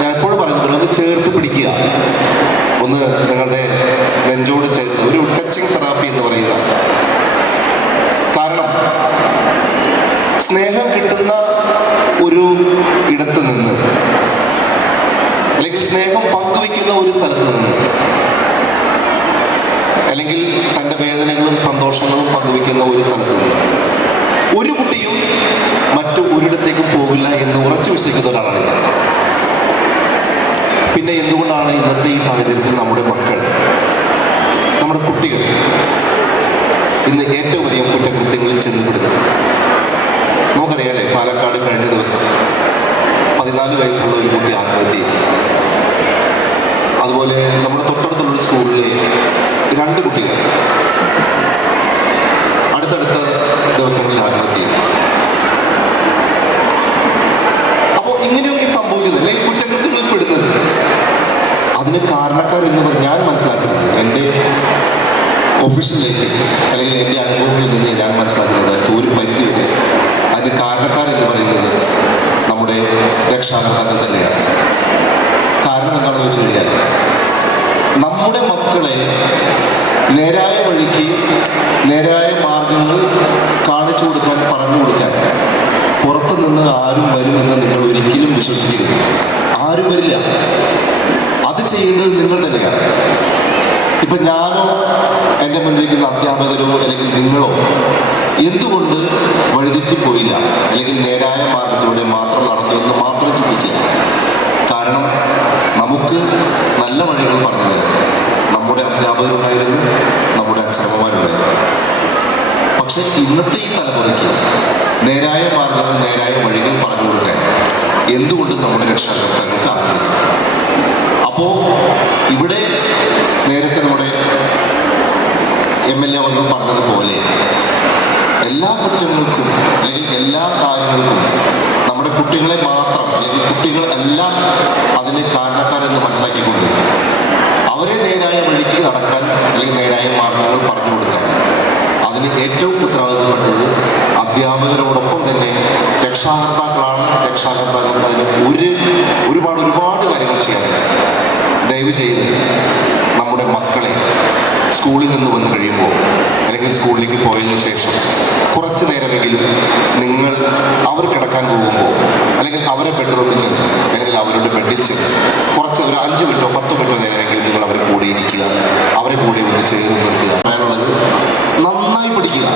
ഞാൻ എപ്പോഴും പറയുന്നത്, ഒന്ന് ചേർത്ത് പിടിക്കുക, ഒന്ന് നിങ്ങളുടെ നെഞ്ചോട് ചേർത്ത് ഒരു ടച്ചിങ് തെറാപ്പി എന്ന് പറയുന്ന. കാരണം സ്നേഹം കിട്ടുന്ന ഒരു ഇടത്ത് നിന്ന്, അല്ലെങ്കിൽ സ്നേഹം പങ്കുവയ്ക്കുന്ന ഒരു സ്ഥലത്ത് നിന്ന്, അല്ലെങ്കിൽ തൻ്റെ വേദനകളും സന്തോഷങ്ങളും പങ്കുവയ്ക്കുന്ന ഒരു സ്ഥലത്ത് നിന്ന് ഒരു കുട്ടിയും മറ്റു ഒരിടത്തേക്കും പോകില്ല എന്ന് ഉറച്ചു വിശ്വസിക്കുന്ന ഒരാളാണ് ഞാൻ. പിന്നെ എന്തുകൊണ്ടാണ് ഇന്നത്തെ ഈ സാഹചര്യത്തിൽ നമ്മുടെ മക്കൾ, നമ്മുടെ കുട്ടികൾ ഇന്ന് ഏറ്റവും അധികം കുറ്റകൃത്യങ്ങളിൽ ചെന്നപ്പെടുന്നത്? നമുക്കറിയാലേ, പാലക്കാട് കഴിഞ്ഞ ദിവസം 14 വയസ്സുള്ള ഒരു കുട്ടി ആത്മഹത്യ ചെയ്തു. അതുപോലെ നമ്മുടെ തൊട്ടടുത്തുള്ളൊരു സ്കൂളിലെ 2 കുട്ടികൾ അടുത്തടുത്ത ദിവസങ്ങളിൽ ആത്മഹത്യ ചെയ്തു. അപ്പോൾ ഇങ്ങനെയൊക്കെ സംഭവിക്കുന്നത്, അല്ലെങ്കിൽ കുറ്റകൃത്യങ്ങളിൽ പെടുന്നത്, അതിന് കാരണക്കാരെന്ന് പറഞ്ഞ് ഞാൻ മനസ്സിലാക്കുന്നത്, എൻ്റെ ഒഫീഷ്യൽ ലൈഫിൽ അല്ലെങ്കിൽ എൻ്റെ അനുഭവങ്ങളിൽ നിന്ന് ഞാൻ മനസ്സിലാക്കുന്നത്, ഒരു പരിധി വരെ അതിന് കാരണക്കാരെന്ന് പറയുന്നത് നമ്മുടെ രക്ഷാകർത്താക്കൾ തന്നെയാണ്. കാരണം എന്താണെന്ന് വെച്ച് കഴിഞ്ഞാൽ, നമ്മുടെ മക്കളെ നേരായ വഴിക്ക്, നേരായ മാർഗങ്ങൾ കാണിച്ചു കൊടുക്കാൻ, പറഞ്ഞു കൊടുക്കാൻ പുറത്തു നിന്ന് ആരും വരുമെന്ന് നിങ്ങൾ ഒരിക്കലും വിശ്വസിക്കരുത്. ആരും വരില്ല. അത് ചെയ്യേണ്ടത് നിങ്ങൾ തന്നെയാണ്. ഇപ്പം ഞാനോ എൻ്റെ മുന്നിലിരിക്കുന്ന അധ്യാപകരോ അല്ലെങ്കിൽ നിങ്ങളോ എന്തുകൊണ്ട് വഴിതെറ്റിപ്പോയില്ല, അല്ലെങ്കിൽ നേരായ മാർഗത്തിലൂടെ മാത്രം നടന്നു എന്ന് മാത്രം ചിന്തിക്കുക. കാരണം നമുക്ക് നല്ല വഴികൾ പറഞ്ഞു തരാം നമ്മുടെ അധ്യാപകരുണ്ടായിരുന്നു, നമ്മുടെ അച്ഛനമ്മമാരുണ്ടായിരുന്നു. പക്ഷെ ഇന്നത്തെ ഈ തലമുറയ്ക്ക് നേരായ മാർഗങ്ങൾ, നേരായ വഴികൾ പറഞ്ഞു കൊടുക്കാൻ എന്തുകൊണ്ട് നമ്മുടെ രക്ഷാകർത്താക്കൾക്ക് ആകുന്നില്ല? അപ്പോൾ ഇവിടെ നേരത്തെ നമ്മുടെ MLA അവർ പറഞ്ഞതുപോലെ എല്ലാ കുറ്റങ്ങൾക്കും അല്ലെങ്കിൽ എല്ലാ കാര്യങ്ങൾക്കും നമ്മുടെ കുട്ടികളെ മാത്രം, അല്ലെങ്കിൽ കുട്ടികൾ എല്ലാം അതിന് കാരണക്കാരെന്ന് മനസ്സിലാക്കിക്കൊണ്ട് അവരെ നേരായ വഴിക്ക് നടക്കാൻ, അല്ലെങ്കിൽ നേരായ മാർഗങ്ങൾ പറഞ്ഞു കൊടുക്കാൻ, അതിന് ഏറ്റവും ഉത്തരവാദിത്തപ്പെട്ടത് അധ്യാപകരോടൊപ്പം തന്നെ രക്ഷാകർത്താക്കളാണ്. രക്ഷാകർത്താക്കൾക്ക് അതിന് ഒരുപാട് കാര്യങ്ങൾ ചെയ്യാനുണ്ട്. ദയവ് ചെയ്ത് നമ്മുടെ മക്കളെ സ്കൂളിൽ നിന്ന് വന്നു കഴിയുമ്പോൾ, അല്ലെങ്കിൽ സ്കൂളിലേക്ക് പോയതിനു ശേഷം കുറച്ച് നേരമെങ്കിലും നിങ്ങൾ അവർ കിടക്കാൻ പോകുമ്പോൾ, അല്ലെങ്കിൽ അവരെ ബെഡ്റൂമിൽ ചെന്ന്, അല്ലെങ്കിൽ അവരുടെ ബെഡിൽ ചെന്ന് കുറച്ച് ഒരു 5 മിനിറ്റോ 10 മിനിറ്റോ നേരമെങ്കിലും നിങ്ങൾ അവരെ കൂടെ ഇരിക്കുക, അവരെ കൂടെ ഒന്ന് ചേർന്ന് നിർത്തുക. പറയാനുള്ളത്, നന്നായി പഠിക്കുക.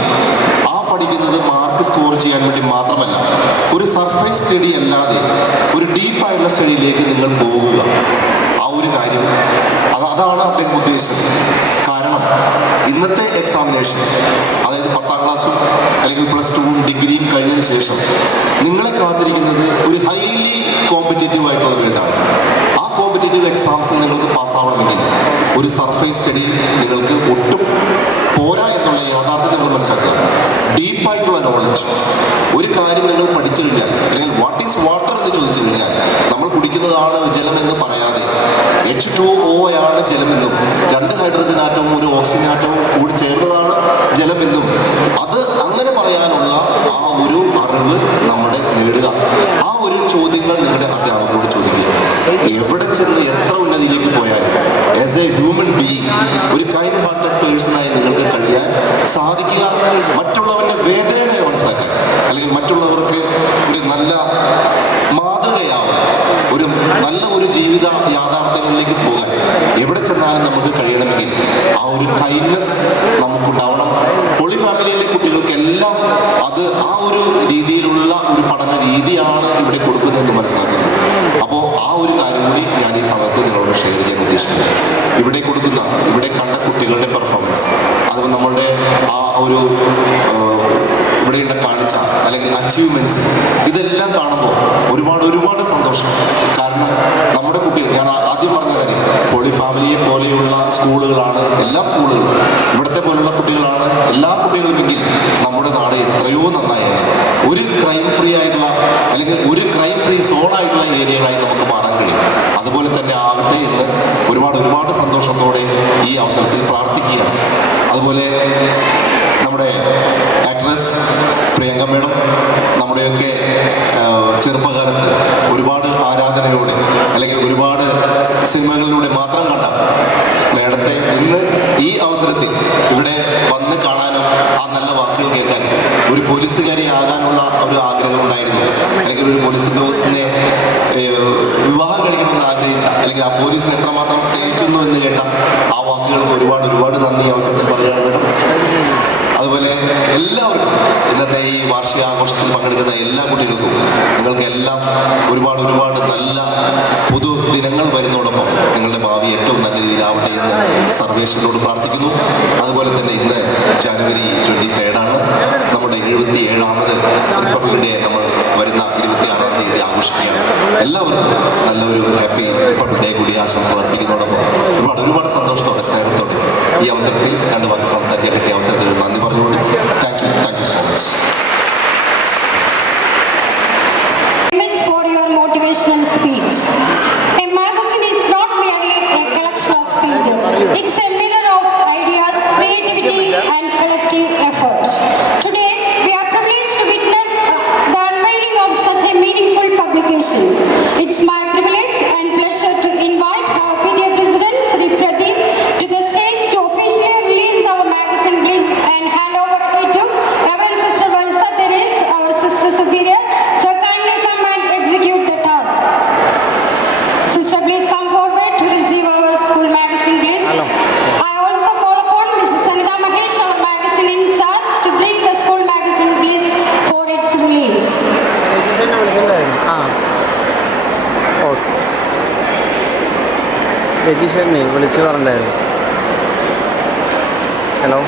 ആ പഠിക്കുന്നത് മാർക്ക് സ്കോർ ചെയ്യാൻ വേണ്ടി മാത്രമല്ല, ഒരു സർഫേസ് സ്റ്റഡി അല്ലാതെ ഒരു ഡീപ്പായിട്ടുള്ള സ്റ്റഡിയിലേക്ക് നിങ്ങൾ പോകുക. ആ ഒരു കാര്യം അതാണ് അദ്ദേഹം ഉദ്ദേശിച്ചത്. കാരണം ഇന്നത്തെ എക്സാമിനേഷൻ, അതായത് 10ാം ക്ലാസ്സും അല്ലെങ്കിൽ +2ഉം ഡിഗ്രിയും കഴിഞ്ഞതിന് ശേഷം നിങ്ങളെ കാത്തിരിക്കുന്നത് ഒരു ഹൈലി കോമ്പറ്റേറ്റീവ് ആയിട്ടുള്ള ഫീൽഡാണ്. ആ കോമ്പറ്റേറ്റീവ് എക്സാംസിൽ നിങ്ങൾക്ക് പാസ്സാവണമെങ്കിൽ ഒരു സർഫേസ് സ്റ്റഡി നിങ്ങൾക്ക് ഒട്ടും പോരാ എന്നുള്ള യാഥാർത്ഥ്യം നിങ്ങൾ മനസ്സിലാക്കുക. ഡീപ്പായിട്ടുള്ള നോളജ്, ഒരു കാര്യം നിങ്ങൾ പഠിച്ചു കഴിഞ്ഞാൽ, അല്ലെങ്കിൽ വാട്ട് ഈസ് വാട്ടർ എന്ന് ചോദിച്ചു കഴിഞ്ഞാൽ, നമ്മൾ കുടിക്കുന്നതാണ് ജലം എന്ന് പറയാതെ H2O ആണ് ജലമെന്നും 2 ഹൈഡ്രജൻ ആറ്റവും 1 ഓക്സിജൻ ആറ്റവും കൂടി ചേർന്നതാണ് ജലമെന്നും, അത് അങ്ങനെ പറയാനുള്ള ആ ഒരു അറിവ് നമ്മുടെ നേടുക. ആ ഒരു ചോദ്യങ്ങൾ നിങ്ങളുടെ അധ്യാപകരോട് ചോദിക്കുക. എവിടെ ചെന്ന് എത്ര ഉന്നതിയിലേക്ക് പോയാലും ആസ് എ ഹ്യൂമൻ ബീയിങ്, ഒരു കൈൻഡ് ഹാർട്ടഡ് പേഴ്സണായി നിങ്ങൾക്ക് കഴിയാൻ സാധിക്കുക. മറ്റുള്ളവൻ്റെ വേദനയെ മനസ്സിലാക്കാൻ, അല്ലെങ്കിൽ മറ്റുള്ളവർക്ക് ഒരു നല്ല മാതൃകയാവാൻ, നല്ല ഒരു ജീവിത യാഥാർത്ഥ്യങ്ങളിലേക്ക് പോകാൻ എവിടെ ചെന്നാലും നമുക്ക് കഴിയണമെങ്കിൽ ആ ഒരു കൈൻഡ്നെസ് നമുക്കുണ്ടാവണം. ഹോളി ഫാമിലിയിലെ കുട്ടികൾക്കെല്ലാം ആ ഇവിടെ കൊടുക്കുന്നു എന്ന് മനസ്സിലാക്കുന്നത്. അപ്പോൾ ആ ഒരു കാര്യം കൂടി ഞാൻ ഈ സമയത്ത് നിങ്ങളോട് ഷെയർ ചെയ്യാൻ ഉദ്ദേശിക്കുന്നു. ഇവിടെ കൊടുക്കുന്ന, ഇവിടെ കണ്ട കുട്ടികളുടെ പെർഫോമൻസ്, അതുപോലെ നമ്മളുടെ ആ ഒരു ഇവിടെയുള്ള കാണിച്ച അല്ലെങ്കിൽ അച്ചീവ്മെൻറ്റ്സ്, ഇതെല്ലാം കാണുമ്പോൾ ഒരുപാട് സന്തോഷം. കാരണം നമ്മുടെ കുട്ടികൾ, ഞാൻ ആദ്യം പറഞ്ഞ കാര്യം, ഹോളി ഫാമിലിയെ പോലെയുള്ള സ്കൂളുകളാണ് എല്ലാ സ്കൂളുകളും, ഇവിടുത്തെ പോലുള്ള കുട്ടികളാണ് എല്ലാ കുട്ടികളുമെങ്കിൽ നമ്മുടെ നാട് എത്രയോ നന്നായാണ്. ഒരു ക്രൈം ഫ്രീ ആയിട്ടുള്ള അല്ലെങ്കിൽ ഒരു ക്രൈം ഫ്രീ സോണായിട്ടുള്ള ഏരിയകളായി നമുക്ക് മാറാൻ കഴിയും. അതുപോലെ തന്നെ ആകട്ടെ എന്ന് ഒരുപാട് സന്തോഷത്തോടെ ഈ അവസരത്തിൽ പ്രാർത്ഥിക്കുകയാണ്. അതുപോലെ നമ്മുടെ ആക്ട്രസ് പ്രിയങ്ക മേഡം നമ്മുടെയൊക്കെ ചെറുപ്പകാലത്ത് ഒരുപാട് ആരാധനയോടെ അല്ലെങ്കിൽ ഒരുപാട് സിനിമകളിലൂടെ മാത്രം കണ്ട മേഡത്തെ ഇന്ന് ഈ അവസരത്തിൽ ഇവിടെ വന്ന് കാണാനും ആ നല്ല വാക്കുകൾ കേൾക്കാനും, ഒരു പോലീസുകാരി ആകാനുള്ള ഒരു ആഗ്രഹം ഉണ്ടായിരുന്നു, അല്ലെങ്കിൽ ഒരു പോലീസ് ഉദ്യോഗസ്ഥനെ വിവാഹം കഴിക്കണമെന്ന് ആഗ്രഹിച്ച, അല്ലെങ്കിൽ ആ പോലീസിനെ എത്രമാത്രം സ്നേഹിക്കുന്നു എന്ന് കേട്ട ആ വാക്കുകൾക്ക് ഒരുപാട് നന്ദി അവസരത്തിൽ പറയാൻ വേണം. അതുപോലെ എല്ലാവർക്കും, ഇന്നത്തെ ഈ വാർഷികാഘോഷത്തിൽ പങ്കെടുക്കുന്ന എല്ലാ കുട്ടികൾക്കും നിങ്ങൾക്ക് എല്ലാം ഒരുപാട് നല്ല പുതുദിനങ്ങൾ വരുന്നതോടൊപ്പം നിങ്ങളുടെ ഭാവി ഏറ്റവും നല്ല രീതിയിലാവട്ടെ എന്ന് സർവേശ്വരനോട് പ്രാർത്ഥിക്കുന്നു. അതുപോലെ തന്നെ ഇന്ന് ജനുവരി 23 നമ്മുടെ 77ാമത് റിപ്പബ്ലിക് ഡേ നമ്മൾ വരുന്ന 26-ാം തീയതി ആഘോഷിക്കുകയാണ്. എല്ലാവർക്കും നല്ലൊരു ഹാപ്പി റിപ്പബ്ലിക് ഡേ കൂടി ആശംസകൾ അർപ്പിക്കുന്നതോടൊപ്പം ഒരുപാട് സന്തോഷത്തോടെ സ്നേഹത്തോടെ ഈ അവസരത്തിൽ 2 വാക്ക് സംസാരിക്കാൻ കിട്ടിയ അവസരത്തിൽ നന്ദി പറഞ്ഞുകൊണ്ട് thank you so much. For your motivational speech. A magazine is not merely a collection of pages. It's a mirror of ideas, creativity, and collective effort. Today, we are privileged to witness the unveiling of such a meaningful publication. It's my privilege and pleasure to invite our PTA President, Sri Pradeep, to the stage to officially release our magazine Bliss and hand over it to Reverend Sister Valsa Therese, our Sister Superior. So kindly come and execute the task. Sister, please come forward to receive our school magazine Bliss. I also call upon Mrs. Sanita Mahesh, our magazine in charge, to bring the school magazine Bliss for its release. രജിഷനെ വിളിച്ച് പറഞ്ഞായിരുന്നു. Hello,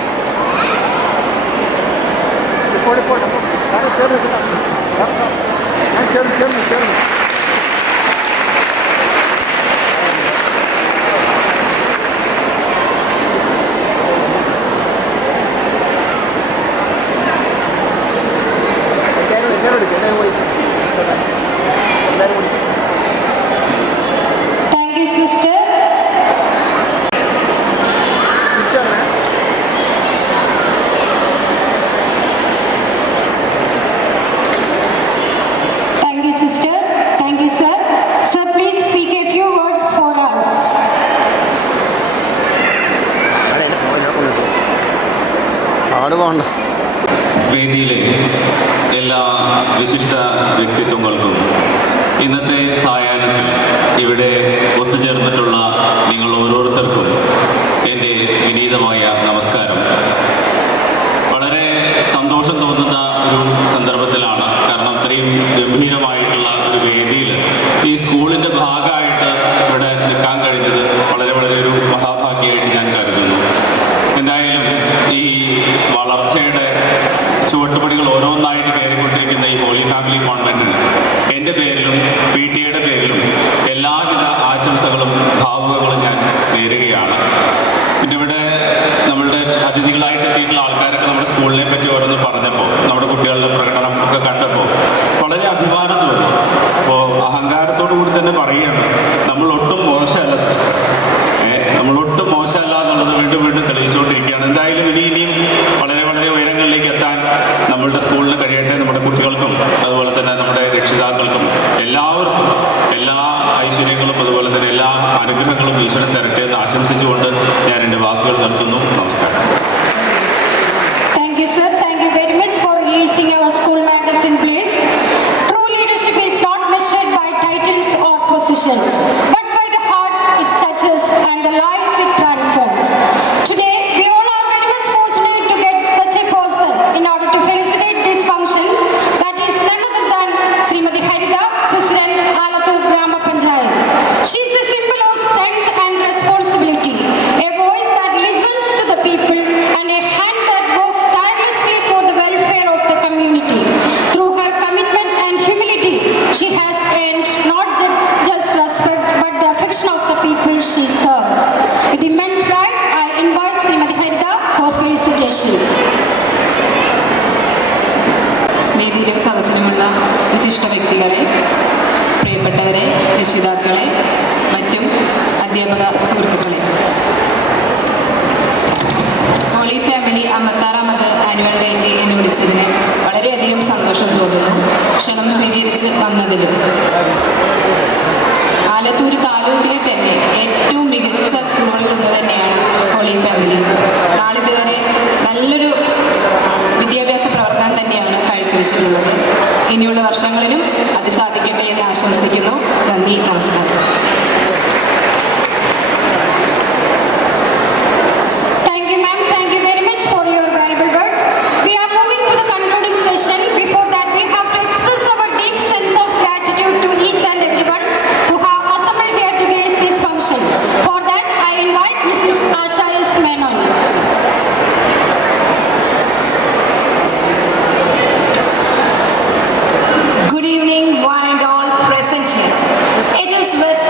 Thank you, sister. Thank you, sister. Thank you, sir. Sir, please speak a few words for us. ആട് പോകണ്ട. വേദിയിലെ എല്ലാ വിശിഷ്ട വ്യക്തിത്വങ്ങൾക്കും ഇന്നത്തെ സായാഹ്നത്തിൽ ഇവിടെ ഒത്തുചേർന്നിട്ടുള്ള നിങ്ങൾ ഓരോരുത്തർക്കും എൻ്റെ വിനീതമായ നമസ്കാരം. വളരെ സന്തോഷം തോന്നുന്ന ഒരു സന്ദർഭത്തിലാണ്. കാരണം ഇത്രയും ഗംഭീരമായിട്ടുള്ള ഒരു വേദിയിൽ ഈ സ്കൂളിൻ്റെ ഭാഗമായിട്ട് ഇവിടെ നിൽക്കാൻ കഴിഞ്ഞത് വളരെ ഒരു മഹാഭാഗ്യമായിട്ട് ഞാൻ കരുതുന്നു. എന്തായാലും ഈ വളർച്ചയുടെ ചുവട്ടുപടികൾ ഓരോന്നായിട്ട് കയറിക്കൊണ്ടിരിക്കുന്ന ഈ ഹോളി ഫാമിലി കോൺവെന്റിന് എൻ്റെ പേരിലും PTA-യുടെ പേരിലും എല്ലാവിധ ആശംസകളും ഭാവുകങ്ങളും ഞാൻ നേരുകയാണ്. പിന്നെ ഇവിടെ നമ്മളുടെ അതിഥികളായിട്ട് എത്തിയിട്ടുള്ള ആൾക്കാരൊക്കെ നമ്മുടെ സ്കൂളിനെ പറ്റി ഓരോന്ന് പറഞ്ഞപ്പോൾ, നമ്മുടെ കുട്ടികളുടെ പ്രകടനം ഒക്കെ കണ്ടപ്പോൾ വളരെ അഭിമാനം തോന്നി. അപ്പോൾ അഹങ്കാരത്തോടു കൂടി തന്നെ പറയുകയാണ്, നമ്മളൊട്ടും മോശമല്ല സിസ്റ്റർ, നമ്മളൊട്ടും മോശമല്ല എന്നുള്ളത് വീണ്ടും തെളിയിച്ചുകൊണ്ടിരിക്കുകയാണ്. എന്തായാലും ഇനിയും വളരെ ഉയരങ്ങളിലേക്ക് എത്താൻ നമ്മളുടെ സ്കൂളിന് കഴിയട്ടെ. നമ്മുടെ കുട്ടികൾക്കും അതുപോലെ തന്നെ നമ്മുടെ രക്ഷിതാക്കൾക്കും എല്ലാവർക്കും എല്ലാ ഐശ്വര്യങ്ങളും അതുപോലെ തന്നെ എല്ലാ അനുഗ്രഹങ്ങളും ഈശ്വരൻ തരട്ടെ എന്ന് ആശംസിച്ചുകൊണ്ട് ഞാൻ എൻ്റെ വാക്കുകൾ നിർത്തുന്നു. നമസ്കാരം. Thank you, sir. Thank you very much for releasing our school magazine, please. True leadership is not measured by titles or positions, but by the hearts it touches and the lives it transforms. Today, we all are very much fortunate to get such a person in order to felicitate this function. That is none other than Srimati Harita, She has earned not just respect but the affection of the people she serves. With immense pride, I invite Srimati Harita for felicitation. വേദിയിലും സദസ്സിലുമുള്ള വിശിഷ്ട വ്യക്തികളെ, പ്രിയപ്പെട്ടവരെ, രക്ഷിതാക്കളെ, മറ്റും അധ്യാപക സുഹൃത്തുക്കളെ, holy family 56ാമത് annual ഡേക്ക് എന്നെ വിളിച്ചതിന് വളരെയധികം സന്തോഷം തോന്നുന്നു. ക്ഷണം സ്വീകരിച്ച് വന്നതിലും ആലത്തൂർ താലൂക്കിലെ തന്നെ ഏറ്റവും മികച്ച സ്കൂളുകളിൽ ഒന്ന് തന്നെയാണ് ഹോളി ഫാമിലി. നാളിതുവരെ നല്ലൊരു വിദ്യാഭ്യാസ പ്രവർത്തനം തന്നെയാണ് കാഴ്ചവെച്ചിട്ടുള്ളത്. ഇനിയുള്ള വർഷങ്ങളിലും അത് സാധിക്കട്ടെ എന്ന് ആശംസിക്കുന്നു. നന്ദി, നമസ്കാരം. Thank you, ma'am. Thank you very much for your valuable words. We are moving to the concluding session. Before that, we have to express our deep sense of gratitude to each and everyone who have assembled here to grace this function. For that, I invite Mrs. Asha S. Menon. Good evening, one and all present here. It is with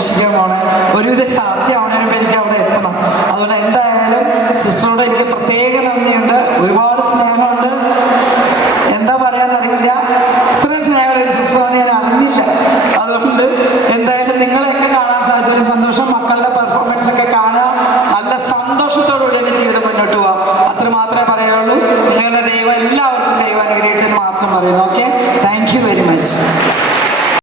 പ്രതീക്ഷിക്കാൻ പോണേ. ഒരുവിധ രാത്രി ആവണതിന് എനിക്ക് അവിടെ എത്തണം. അതുകൊണ്ട് എന്തായാലും സിസ്റ്ററോട് എനിക്ക് പ്രത്യേക നന്ദിയുണ്ട്. ഒരുപാട് സ്നേഹമുണ്ട്. എന്താ പറയാന്നറിയില്ല, ഇത്രയും സ്നേഹമുള്ള ഒരു സിസ്റ്ററാണ് ഞാൻ അറിഞ്ഞില്ല. അതുകൊണ്ട് എന്തായാലും നിങ്ങളെയൊക്കെ കാണാൻ സാധിച്ചതിൽ സന്തോഷം. മക്കളുടെ പെർഫോമൻസ് ഒക്കെ കാണുക, നല്ല സന്തോഷത്തോടുകൂടി എൻ്റെ ജീവിതം മുന്നോട്ട് പോവാം. അത്ര മാത്രമേ പറയുള്ളൂ. നിങ്ങളുടെ ദൈവം എല്ലാവർക്കും ദൈവം അനുഗ്രഹിക്കട്ടെ എന്ന് മാത്രം പറയുന്നു. Okay, thank you very much.